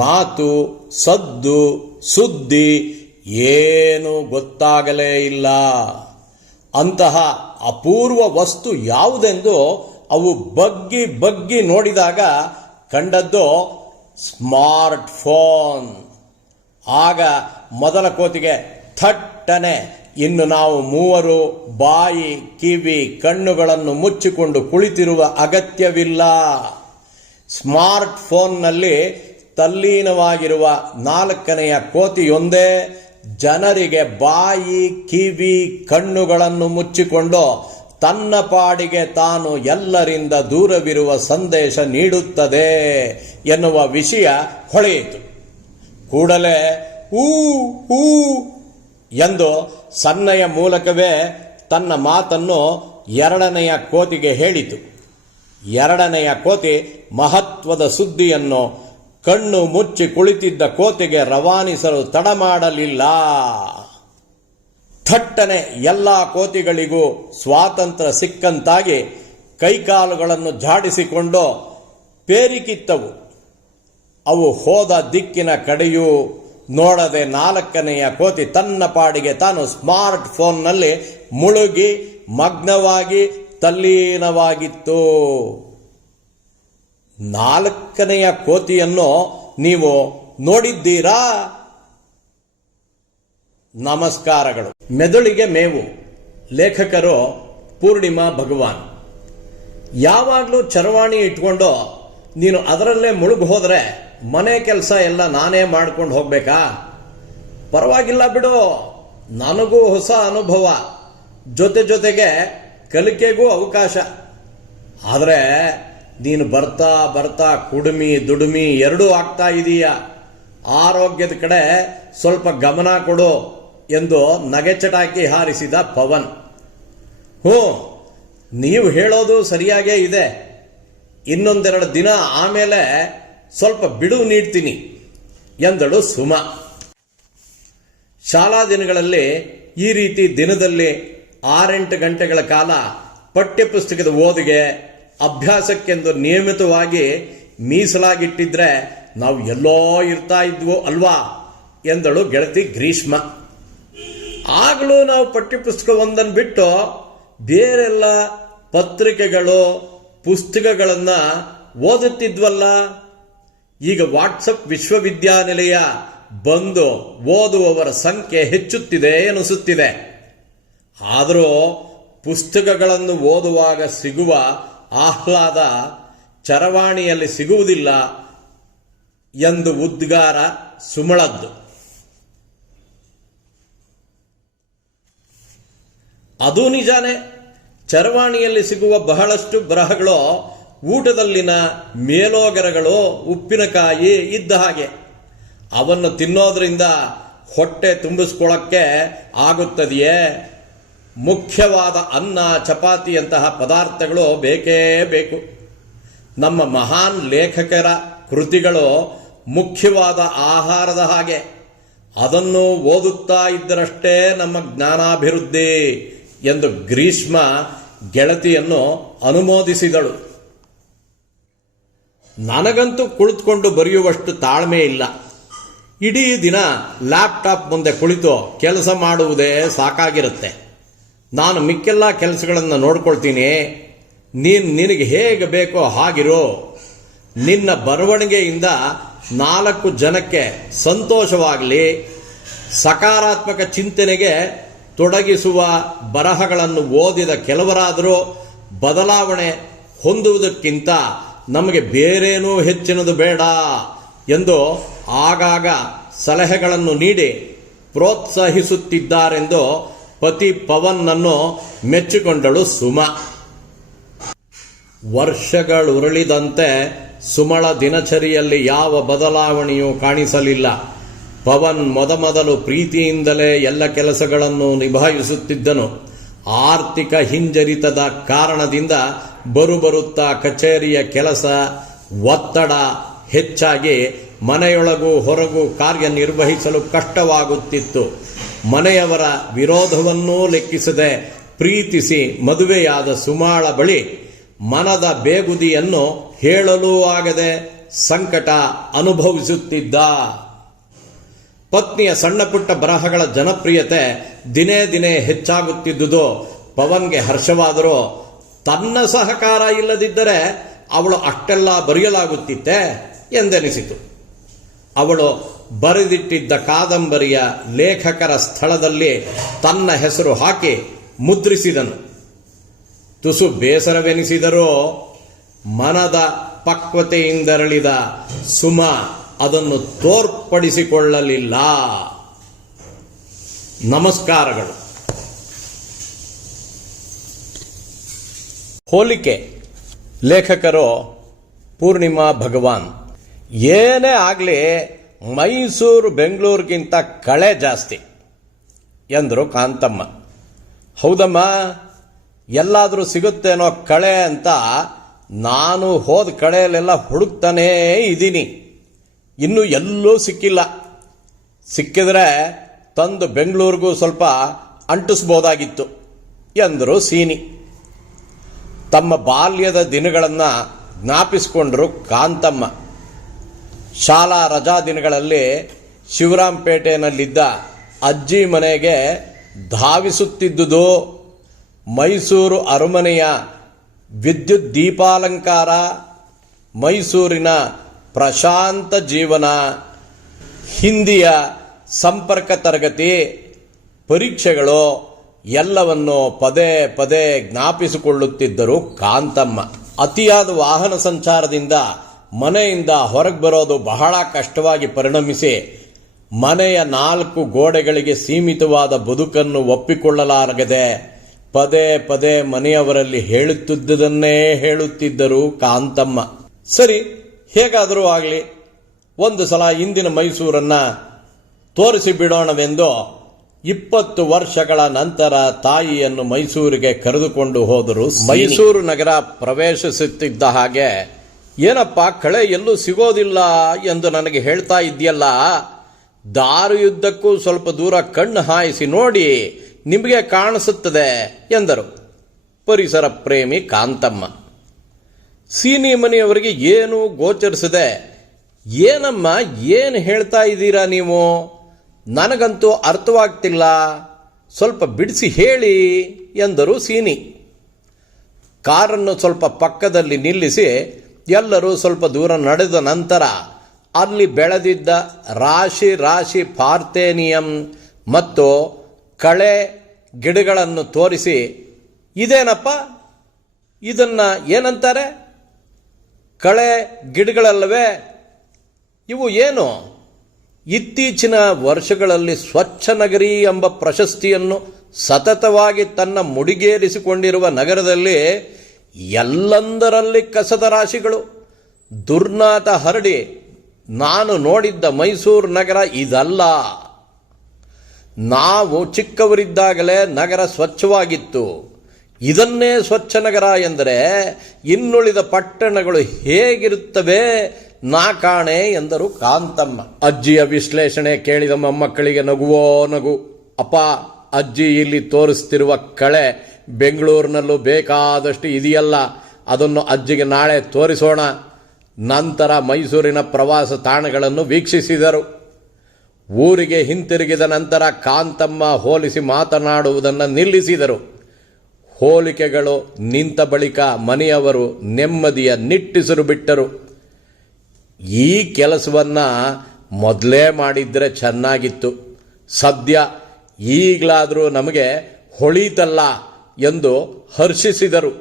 ಮಾತು, ಸದ್ದು, ಸುದ್ದಿ ಏನೂ ಗೊತ್ತಾಗಲೇ ಇಲ್ಲ. ಅಂತಹ ಅಪೂರ್ವ ವಸ್ತು ಯಾವುದೆಂದು ಅವು ಬಗ್ಗಿ ಬಗ್ಗಿ ನೋಡಿದಾಗ ಕಂಡದ್ದು ಸ್ಮಾರ್ಟ್ ಫೋನ್. ಆಗ ಮೊದಲ ಕೋತಿಗೆ ಥಟ್ಟನೆ, ಇನ್ನು ನಾವು ಮೂವರು ಬಾಯಿ, ಕಿವಿ, ಕಣ್ಣುಗಳನ್ನು ಮುಚ್ಚಿಕೊಂಡು ಕುಳಿತಿರುವ ಅಗತ್ಯವಿಲ್ಲ. ಸ್ಮಾರ್ಟ್ ಫೋನ್ನಲ್ಲಿ ತಲ್ಲೀನವಾಗಿರುವ ನಾಲ್ಕನೆಯ ಕೋತಿಯೊಂದೇ ಜನರಿಗೆ ಬಾಯಿ, ಕಿವಿ, ಕಣ್ಣುಗಳನ್ನು ಮುಚ್ಚಿಕೊಂಡು ತನ್ನ ಪಾಡಿಗೆ ತಾನು ಎಲ್ಲರಿಂದ ದೂರವಿರುವ ಸಂದೇಶ ನೀಡುತ್ತದೆ ಎನ್ನುವ ವಿಷಯ ಹೊಳೆಯಿತು. ಕೂಡಲೇ ಊ ಊ ಎಂದು ಸನ್ನೆಯ ಮೂಲಕವೇ ತನ್ನ ಮಾತನ್ನು ಎರಡನೆಯ ಕೋತಿಗೆ ಹೇಳಿತು. ಎರಡನೆಯ ಕೋತಿ ಮಹತ್ವದ ಸುದ್ದಿಯನ್ನು ಕಣ್ಣು ಮುಚ್ಚಿ ಕುಳಿತಿದ್ದ ಕೋತಿಗೆ ರವಾನಿಸಲು ತಡ ಮಾಡಲಿಲ್ಲ. ಥಟ್ಟನೆ ಎಲ್ಲ ಕೋತಿಗಳಿಗೂ ಸ್ವಾತಂತ್ರ್ಯ ಸಿಕ್ಕಂತಾಗಿ ಕೈಕಾಲುಗಳನ್ನು ಝಾಡಿಸಿಕೊಂಡು ಪೇರಿಕಿತ್ತವು. ಅವು ಹೋದ ದಿಕ್ಕಿನ ಕಡೆಯೂ ನೋಡದೆ ನಾಲ್ಕನೆಯ ಕೋತಿ ತನ್ನ ಪಾಡಿಗೆ ತಾನು ಸ್ಮಾರ್ಟ್ ಫೋನ್ನಲ್ಲಿ ಮುಳುಗಿ ಮಗ್ನವಾಗಿ ತಲ್ಲೀನವಾಗಿತ್ತು. ನಾಲ್ಕನೆಯ ಕೋತಿಯನ್ನು ನೀವು ನೋಡಿದ್ದೀರಾ? ನಮಸ್ಕಾರಗಳು. ಮೆದುಳಿಗೆ ಮೇವು. ಲೇಖಕರು ಪೂರ್ಣಿಮಾ ಭಗವಾನ್. ಯಾವಾಗಲೂ ಚರವಾಣಿ ಇಟ್ಕೊಂಡು ನೀನು ಅದರಲ್ಲೇ ಮುಳುಗು ಹೋದರೆ ಮನೆ ಕೆಲಸ ಎಲ್ಲ ನಾನೇ ಮಾಡ್ಕೊಂಡು ಹೋಗ್ಬೇಕಾ? ಪರವಾಗಿಲ್ಲ ಬಿಡು, ನನಗೂ ಹೊಸ ಅನುಭವ, ಜೊತೆಗೆ ಕಲಿಕೆಗೂ ಅವಕಾಶ. ಆದರೆ ನೀನು ಬರ್ತಾ ಬರ್ತಾ ದುಡಿಮೆ ಎರಡೂ ಆಗ್ತಾ ಇದೀಯ. ಆರೋಗ್ಯದ ಕಡೆ ಸ್ವಲ್ಪ ಗಮನ ಕೊಡು ಎಂದು ನಗೆಚಟಾಕಿ ಹಾರಿಸಿದ ಪವನ್. ನೀವು ಹೇಳೋದು ಸರಿಯಾಗೇ ಇದೆ. ಇನ್ನೊಂದೆರಡು ದಿನ ಆಮೇಲೆ ಸ್ವಲ್ಪ ಬಿಡುವು ನೀಡ್ತೀನಿ ಎಂದಳು ಸುಮಾ. ಶಾಲಾ ದಿನಗಳಲ್ಲಿ ಈ ರೀತಿ ದಿನದಲ್ಲಿ 6-8 ಗಂಟೆಗಳ ಕಾಲ ಪಠ್ಯಪುಸ್ತಕದ ಓದಿಗೆ, ಅಭ್ಯಾಸಕ್ಕೆಂದು ನಿಯಮಿತವಾಗಿ ಮೀಸಲಾಗಿಟ್ಟಿದ್ರೆ ನಾವು ಎಲ್ಲೋ ಇರ್ತಾ ಇದ್ವೋ ಅಲ್ವಾ ಎಂದಳು ಗೆಳತಿ ಗ್ರೀಷ್ಮ. ಆಗಲೂ ನಾವು ಪಠ್ಯಪುಸ್ತಕ ಒಂದನ್ನು ಬಿಟ್ಟು ಬೇರೆಲ್ಲ ಪತ್ರಿಕೆಗಳು, ಪುಸ್ತಕಗಳನ್ನು ಓದುತ್ತಿದ್ವಲ್ಲ. ಈಗ ವಾಟ್ಸಪ್ ವಿಶ್ವವಿದ್ಯಾನಿಲಯ ಬಂದು ಓದುವವರ ಸಂಖ್ಯೆ ಹೆಚ್ಚುತ್ತಿದೆ ಎನಿಸುತ್ತಿದೆ. ಆದರೂ ಪುಸ್ತಕಗಳನ್ನು ಓದುವಾಗ ಸಿಗುವ ಆಹ್ಲಾದ ಚರವಾಣಿಯಲ್ಲಿ ಸಿಗುವುದಿಲ್ಲ ಎಂದು ಉದ್ಗಾರ ಸುಮಳದ್ದು. ಅದು ನಿಜಾನೇ. ಚರವಾಣಿಯಲ್ಲಿ ಸಿಗುವ ಬಹಳಷ್ಟು ಬರಹಗಳು ಊಟದಲ್ಲಿನ ಮೇಲೋಗರಗಳು, ಉಪ್ಪಿನಕಾಯಿ ಇದ್ದ ಹಾಗೆ. ಅವನ್ನು ತಿನ್ನೋದ್ರಿಂದ ಹೊಟ್ಟೆ ತುಂಬಿಸ್ಕೊಳ್ಳೋಕ್ಕೆ ಆಗುತ್ತದೆಯೇ? ಮುಖ್ಯವಾದ ಅನ್ನ, ಚಪಾತಿಯಂತಹ ಪದಾರ್ಥಗಳು ಬೇಕೇ ಬೇಕು. ನಮ್ಮ ಮಹಾನ್ ಲೇಖಕರ ಕೃತಿಗಳು ಮುಖ್ಯವಾದ ಆಹಾರದ ಹಾಗೆ. ಅದನ್ನು ಓದುತ್ತಾ ಇದ್ದರಷ್ಟೇ ನಮ್ಮ ಜ್ಞಾನಾಭಿವೃದ್ಧಿ ಎಂದು ಗ್ರೀಷ್ಮ ಗೆಳತಿಯನ್ನು ಅನುಮೋದಿಸಿದಳು. ನನಗಂತೂ ಕುಳಿತುಕೊಂಡು ಬರೆಯುವಷ್ಟು ತಾಳ್ಮೆ ಇಲ್ಲ. ಇಡೀ ದಿನ ಲ್ಯಾಪ್ಟಾಪ್ ಮುಂದೆ ಕುಳಿತು ಕೆಲಸ ಮಾಡುವುದೇ ಸಾಕಾಗಿರುತ್ತೆ. ನಾನು ಮಿಕ್ಕೆಲ್ಲ ಕೆಲಸಗಳನ್ನು ನೋಡ್ಕೊಳ್ತೀನಿ. ನಿನಗೆ ಹೇಗೆ ಬೇಕೋ ಹಾಗಿರೋ. ನಿನ್ನ ಬರವಣಿಗೆಯಿಂದ 4 ಜನಕ್ಕೆ ಸಂತೋಷವಾಗಲಿ, ಸಕಾರಾತ್ಮಕ ಚಿಂತನೆಗೆ ತೊಡಗಿಸುವ ಬರಹಗಳನ್ನು ಓದಿದ ಕೆಲವರಾದರೂ ಬದಲಾವಣೆ ಹೊಂದುವುದಕ್ಕಿಂತ ನಮಗೆ ಬೇರೇನೂ ಹೆಚ್ಚಿನದು ಬೇಡ ಎಂದು ಆಗಾಗ ಸಲಹೆಗಳನ್ನು ನೀಡಿ ಪ್ರೋತ್ಸಾಹಿಸುತ್ತಿದ್ದಾರೆಂದು ಪತಿ ಪವನ್ನನ್ನು ಮೆಚ್ಚಿಕೊಂಡಳು ಸುಮಾ. ವರ್ಷಗಳುರುಳಿದಂತೆ ಸುಮಳ ದಿನಚರಿಯಲ್ಲಿ ಯಾವ ಬದಲಾವಣೆಯೂ ಕಾಣಿಸಲಿಲ್ಲ. ಪವನ್ ಮೊದಮೊದಲು ಪ್ರೀತಿಯಿಂದಲೇ ಎಲ್ಲ ಕೆಲಸಗಳನ್ನು ನಿಭಾಯಿಸುತ್ತಿದ್ದನು. ಆರ್ಥಿಕ ಹಿಂಜರಿತದ ಕಾರಣದಿಂದ ಬರುತ್ತಾ ಕಚೇರಿಯ ಕೆಲಸ ಒತ್ತಡ ಹೆಚ್ಚಾಗಿ ಮನೆಯೊಳಗೂ ಹೊರಗೂ ಕಾರ್ಯನಿರ್ವಹಿಸಲು ಕಷ್ಟವಾಗುತ್ತಿತ್ತು. ಮನೆಯವರ ವಿರೋಧವನ್ನೂ ಲೆಕ್ಕಿಸದೆ ಪ್ರೀತಿಸಿ ಮದುವೆಯಾದ ಸುಮಾಳ ಬಳಿ ಮನದ ಬೇಗುದಿಯನ್ನು ಹೇಳಲೂ ಆಗದೆ ಸಂಕಟ ಅನುಭವಿಸುತ್ತಿದ್ದ. ಪತ್ನಿಯ ಸಣ್ಣ ಪುಟ್ಟ ಬರಹಗಳ ಜನಪ್ರಿಯತೆ ದಿನೇ ದಿನೇ ಹೆಚ್ಚಾಗುತ್ತಿದ್ದುದು ಪವನ್ಗೆ ಹರ್ಷವಾದರೂ ತನ್ನ ಸಹಕಾರ ಇಲ್ಲದಿದ್ದರೆ ಅವಳು ಅಷ್ಟೆಲ್ಲ ಬರೆಯಲಾಗುತ್ತಿತ್ತೆ ಎಂದೆನಿಸಿತು. ಅವಳು ಬರೆದಿಟ್ಟಿದ್ದ ಕಾದಂಬರಿಯ ಲೇಖಕರ ಸ್ಥಳದಲ್ಲಿ ತನ್ನ ಹೆಸರು ಹಾಕಿ ಮುದ್ರಿಸಿದನು. ತುಸು ಬೇಸರವೆನಿಸಿದರೂ ಮನದ ಪಕ್ವತೆಯಿಂದರಳಿದ ಸುಮಾ ಅದನ್ನು ತೋರ್ಪಡಿಸಿಕೊಳ್ಳಲಿಲ್ಲ. ನಮಸ್ಕಾರಗಳು. ಹೋಲಿಕೆ. ಲೇಖಕರು ಪೂರ್ಣಿಮಾ ಭಗವಾನ್. ಏನೇ ಆಗಲಿ ಮೈಸೂರು ಬೆಂಗಳೂರಿಗಿಂತ ಕಳೆ ಜಾಸ್ತಿ ಎಂದರು ಕಾಂತಮ್ಮ. ಹೌದಮ್ಮ, ಎಲ್ಲಾದರೂ ಸಿಗುತ್ತೇನೋ ಕಳೆ ಅಂತ ನಾನು ಹೋದ ಕಳೆಯಲ್ಲೆಲ್ಲ ಹುಡುಕ್ತಾನೇ ಇದ್ದೀನಿ. ಇನ್ನೂ ಎಲ್ಲೂ ಸಿಕ್ಕಿಲ್ಲ. ಸಿಕ್ಕಿದ್ರೆ ತಂದು ಬೆಂಗಳೂರಿಗೂ ಸ್ವಲ್ಪ ಅಂಟಿಸ್ಬೋದಾಗಿತ್ತು ಎಂದರು ಸೀನಿ. ತಮ್ಮ ಬಾಲ್ಯದ ದಿನಗಳನ್ನು ಜ್ಞಾಪಿಸಿಕೊಂಡರು ಕಾಂತಮ್ಮ. ಶಾಲಾ ರಜಾ ದಿನಗಳಲ್ಲಿ ಶಿವರಾಂಪೇಟೆಯಲ್ಲಿದ್ದ ಅಜ್ಜಿ ಮನೆಗೆ ಧಾವಿಸುತ್ತಿದ್ದುದು, ಮೈಸೂರು ಅರಮನೆಯ ವಿದ್ಯುತ್ ದೀಪಾಲಂಕಾರ, ಮೈಸೂರಿನ ಪ್ರಶಾಂತ ಜೀವನ, ಹಿಂದಿಯ ಸಂಪರ್ಕ ತರಗತಿ, ಪರೀಕ್ಷೆಗಳು ಎಲ್ಲವನ್ನು ಪದೇ ಪದೇ ಜ್ಞಾಪಿಸಿಕೊಳ್ಳುತ್ತಿದ್ದರು ಕಾಂತಮ್ಮ. ಅತಿಯಾದ ವಾಹನ ಸಂಚಾರದಿಂದ ಮನೆಯಿಂದ ಹೊರಗೆ ಬರೋದು ಬಹಳ ಕಷ್ಟವಾಗಿ ಪರಿಣಮಿಸಿ ಮನೆಯ 4 ಗೋಡೆಗಳಿಗೆ ಸೀಮಿತವಾದ ಬದುಕನ್ನು ಒಪ್ಪಿಕೊಳ್ಳಲಾರದೆ ಪದೇ ಪದೇ ಮನೆಯವರಲ್ಲಿ ಹೇಳುತ್ತಿದ್ದುದನ್ನೇ ಹೇಳುತ್ತಿದ್ದರು ಕಾಂತಮ್ಮ. ಸರಿ, ಹೇಗಾದರೂ ಆಗಲಿ ಒಂದು ಸಲ ಇಂದಿನ ಮೈಸೂರನ್ನ ತೋರಿಸಿ ಬಿಡೋಣವೆಂದು 20 ವರ್ಷಗಳ ನಂತರ ತಾಯಿಯನ್ನು ಮೈಸೂರಿಗೆ ಕರೆದುಕೊಂಡು ಹೋದರು. ಮೈಸೂರು ನಗರ ಪ್ರವೇಶಿಸುತ್ತಿದ್ದ ಹಾಗೆ, ಏನಪ್ಪ ಕಳೆ ಎಲ್ಲೂ ಸಿಗೋದಿಲ್ಲ ಎಂದು ನನಗೆ ಹೇಳ್ತಾ ಇದೆಯಲ್ಲ, ದಾರಿಯುದ್ದಕ್ಕೂ ಸ್ವಲ್ಪ ದೂರ ಕಣ್ಣು ಹಾಯಿಸಿ ನೋಡಿ, ನಿಮಗೆ ಕಾಣಿಸುತ್ತದೆ ಎಂದರು ಪರಿಸರ ಪ್ರೇಮಿ ಕಾಂತಮ್ಮ. ಸೀನಿ ಮನೆಯವರಿಗೆ ಏನೂ ಗೋಚರಿಸದೆ, ಏನಮ್ಮ ಏನು ಹೇಳ್ತಾ ಇದ್ದೀರಾ ನೀವು, ನನಗಂತೂ ಅರ್ಥವಾಗ್ತಿಲ್ಲ, ಸ್ವಲ್ಪ ಬಿಡಿಸಿ ಹೇಳಿ ಎಂದರು ಸೀನಿ. ಕಾರನ್ನು ಸ್ವಲ್ಪ ಪಕ್ಕದಲ್ಲಿ ನಿಲ್ಲಿಸಿ ಎಲ್ಲರೂ ಸ್ವಲ್ಪ ದೂರ ನಡೆದ ನಂತರ ಅಲ್ಲಿ ಬೆಳೆದಿದ್ದ ರಾಶಿ ರಾಶಿ ಪಾರ್ಥೇನಿಯಂ ಮತ್ತು ಕಳೆ ಗಿಡಗಳನ್ನು ತೋರಿಸಿ, ಇದೇನಪ್ಪ, ಇದನ್ನ ಏನಂತಾರೆ, ಕಳೆ ಗಿಡಗಳಲ್ಲವೇ ಇವು, ಏನು ಇತ್ತೀಚಿನ ವರ್ಷಗಳಲ್ಲಿ ಸ್ವಚ್ಛ ನಗರಿ ಎಂಬ ಪ್ರಶಸ್ತಿಯನ್ನು ಸತತವಾಗಿ ತನ್ನ ಮುಡಿಗೇರಿಸಿಕೊಂಡಿರುವ ನಗರದಲ್ಲಿ ಎಲ್ಲಂದರಲ್ಲಿ ಕಸದ ರಾಶಿಗಳು. ದುರ್ನಾತ ಹರಡಿ ನಾನು ನೋಡಿದ್ದ ಮೈಸೂರು ನಗರ ಇದಲ್ಲ. ನಾವು ಚಿಕ್ಕವರಿದ್ದಾಗಲೇ ನಗರ ಸ್ವಚ್ಛವಾಗಿತ್ತು. ಇದನ್ನೇ ಸ್ವಚ್ಛ ನಗರ ಎಂದರೆ ಇನ್ನುಳಿದ ಪಟ್ಟಣಗಳು ಹೇಗಿರುತ್ತವೆ ನಾ ಕಾಣೆ ಎಂದರು ಕಾಂತಮ್ಮ. ಅಜ್ಜಿಯ ವಿಶ್ಲೇಷಣೆ ಕೇಳಿದ ಮೊಮ್ಮಕ್ಕಳಿಗೆ ನಗುವೋ ನಗು. ಅಪ್ಪ, ಅಜ್ಜಿ ಇಲ್ಲಿ ತೋರಿಸ್ತಿರುವ ಕಳೆ ಬೆಂಗಳೂರಿನಲ್ಲೂ ಬೇಕಾದಷ್ಟು ಇದೆಯಲ್ಲ, ಅದನ್ನು ಅಜ್ಜಿಗೆ ನಾಳೆ ತೋರಿಸೋಣ. ನಂತರ ಮೈಸೂರಿನ ಪ್ರವಾಸ ತಾಣಗಳನ್ನು ವೀಕ್ಷಿಸಿದರು. ಊರಿಗೆ ಹಿಂತಿರುಗಿದ ನಂತರ ಕಾಂತಮ್ಮ ಹೋಲಿಸಿ ಮಾತನಾಡುವುದನ್ನು ನಿಲ್ಲಿಸಿದರು. ಹೋಲಿಕೆಗಳು ನಿಂತ ಬಳಿಕ ಮನೆಯವರು ನೆಮ್ಮದಿಯ ನಿಟ್ಟುಸಿರು ಬಿಟ್ಟರು. ಈ ಕೆಲಸವನ್ನು ಮೊದಲೇ ಮಾಡಿದ್ರೆ ಚೆನ್ನಾಗಿತ್ತು, ಸದ್ಯ ಈಗಲಾದರೂ ನಮಗೆ ಹೊಳೀತಲ್ಲ ಎಂದು ಹರ್ಷಿಸಿದರು.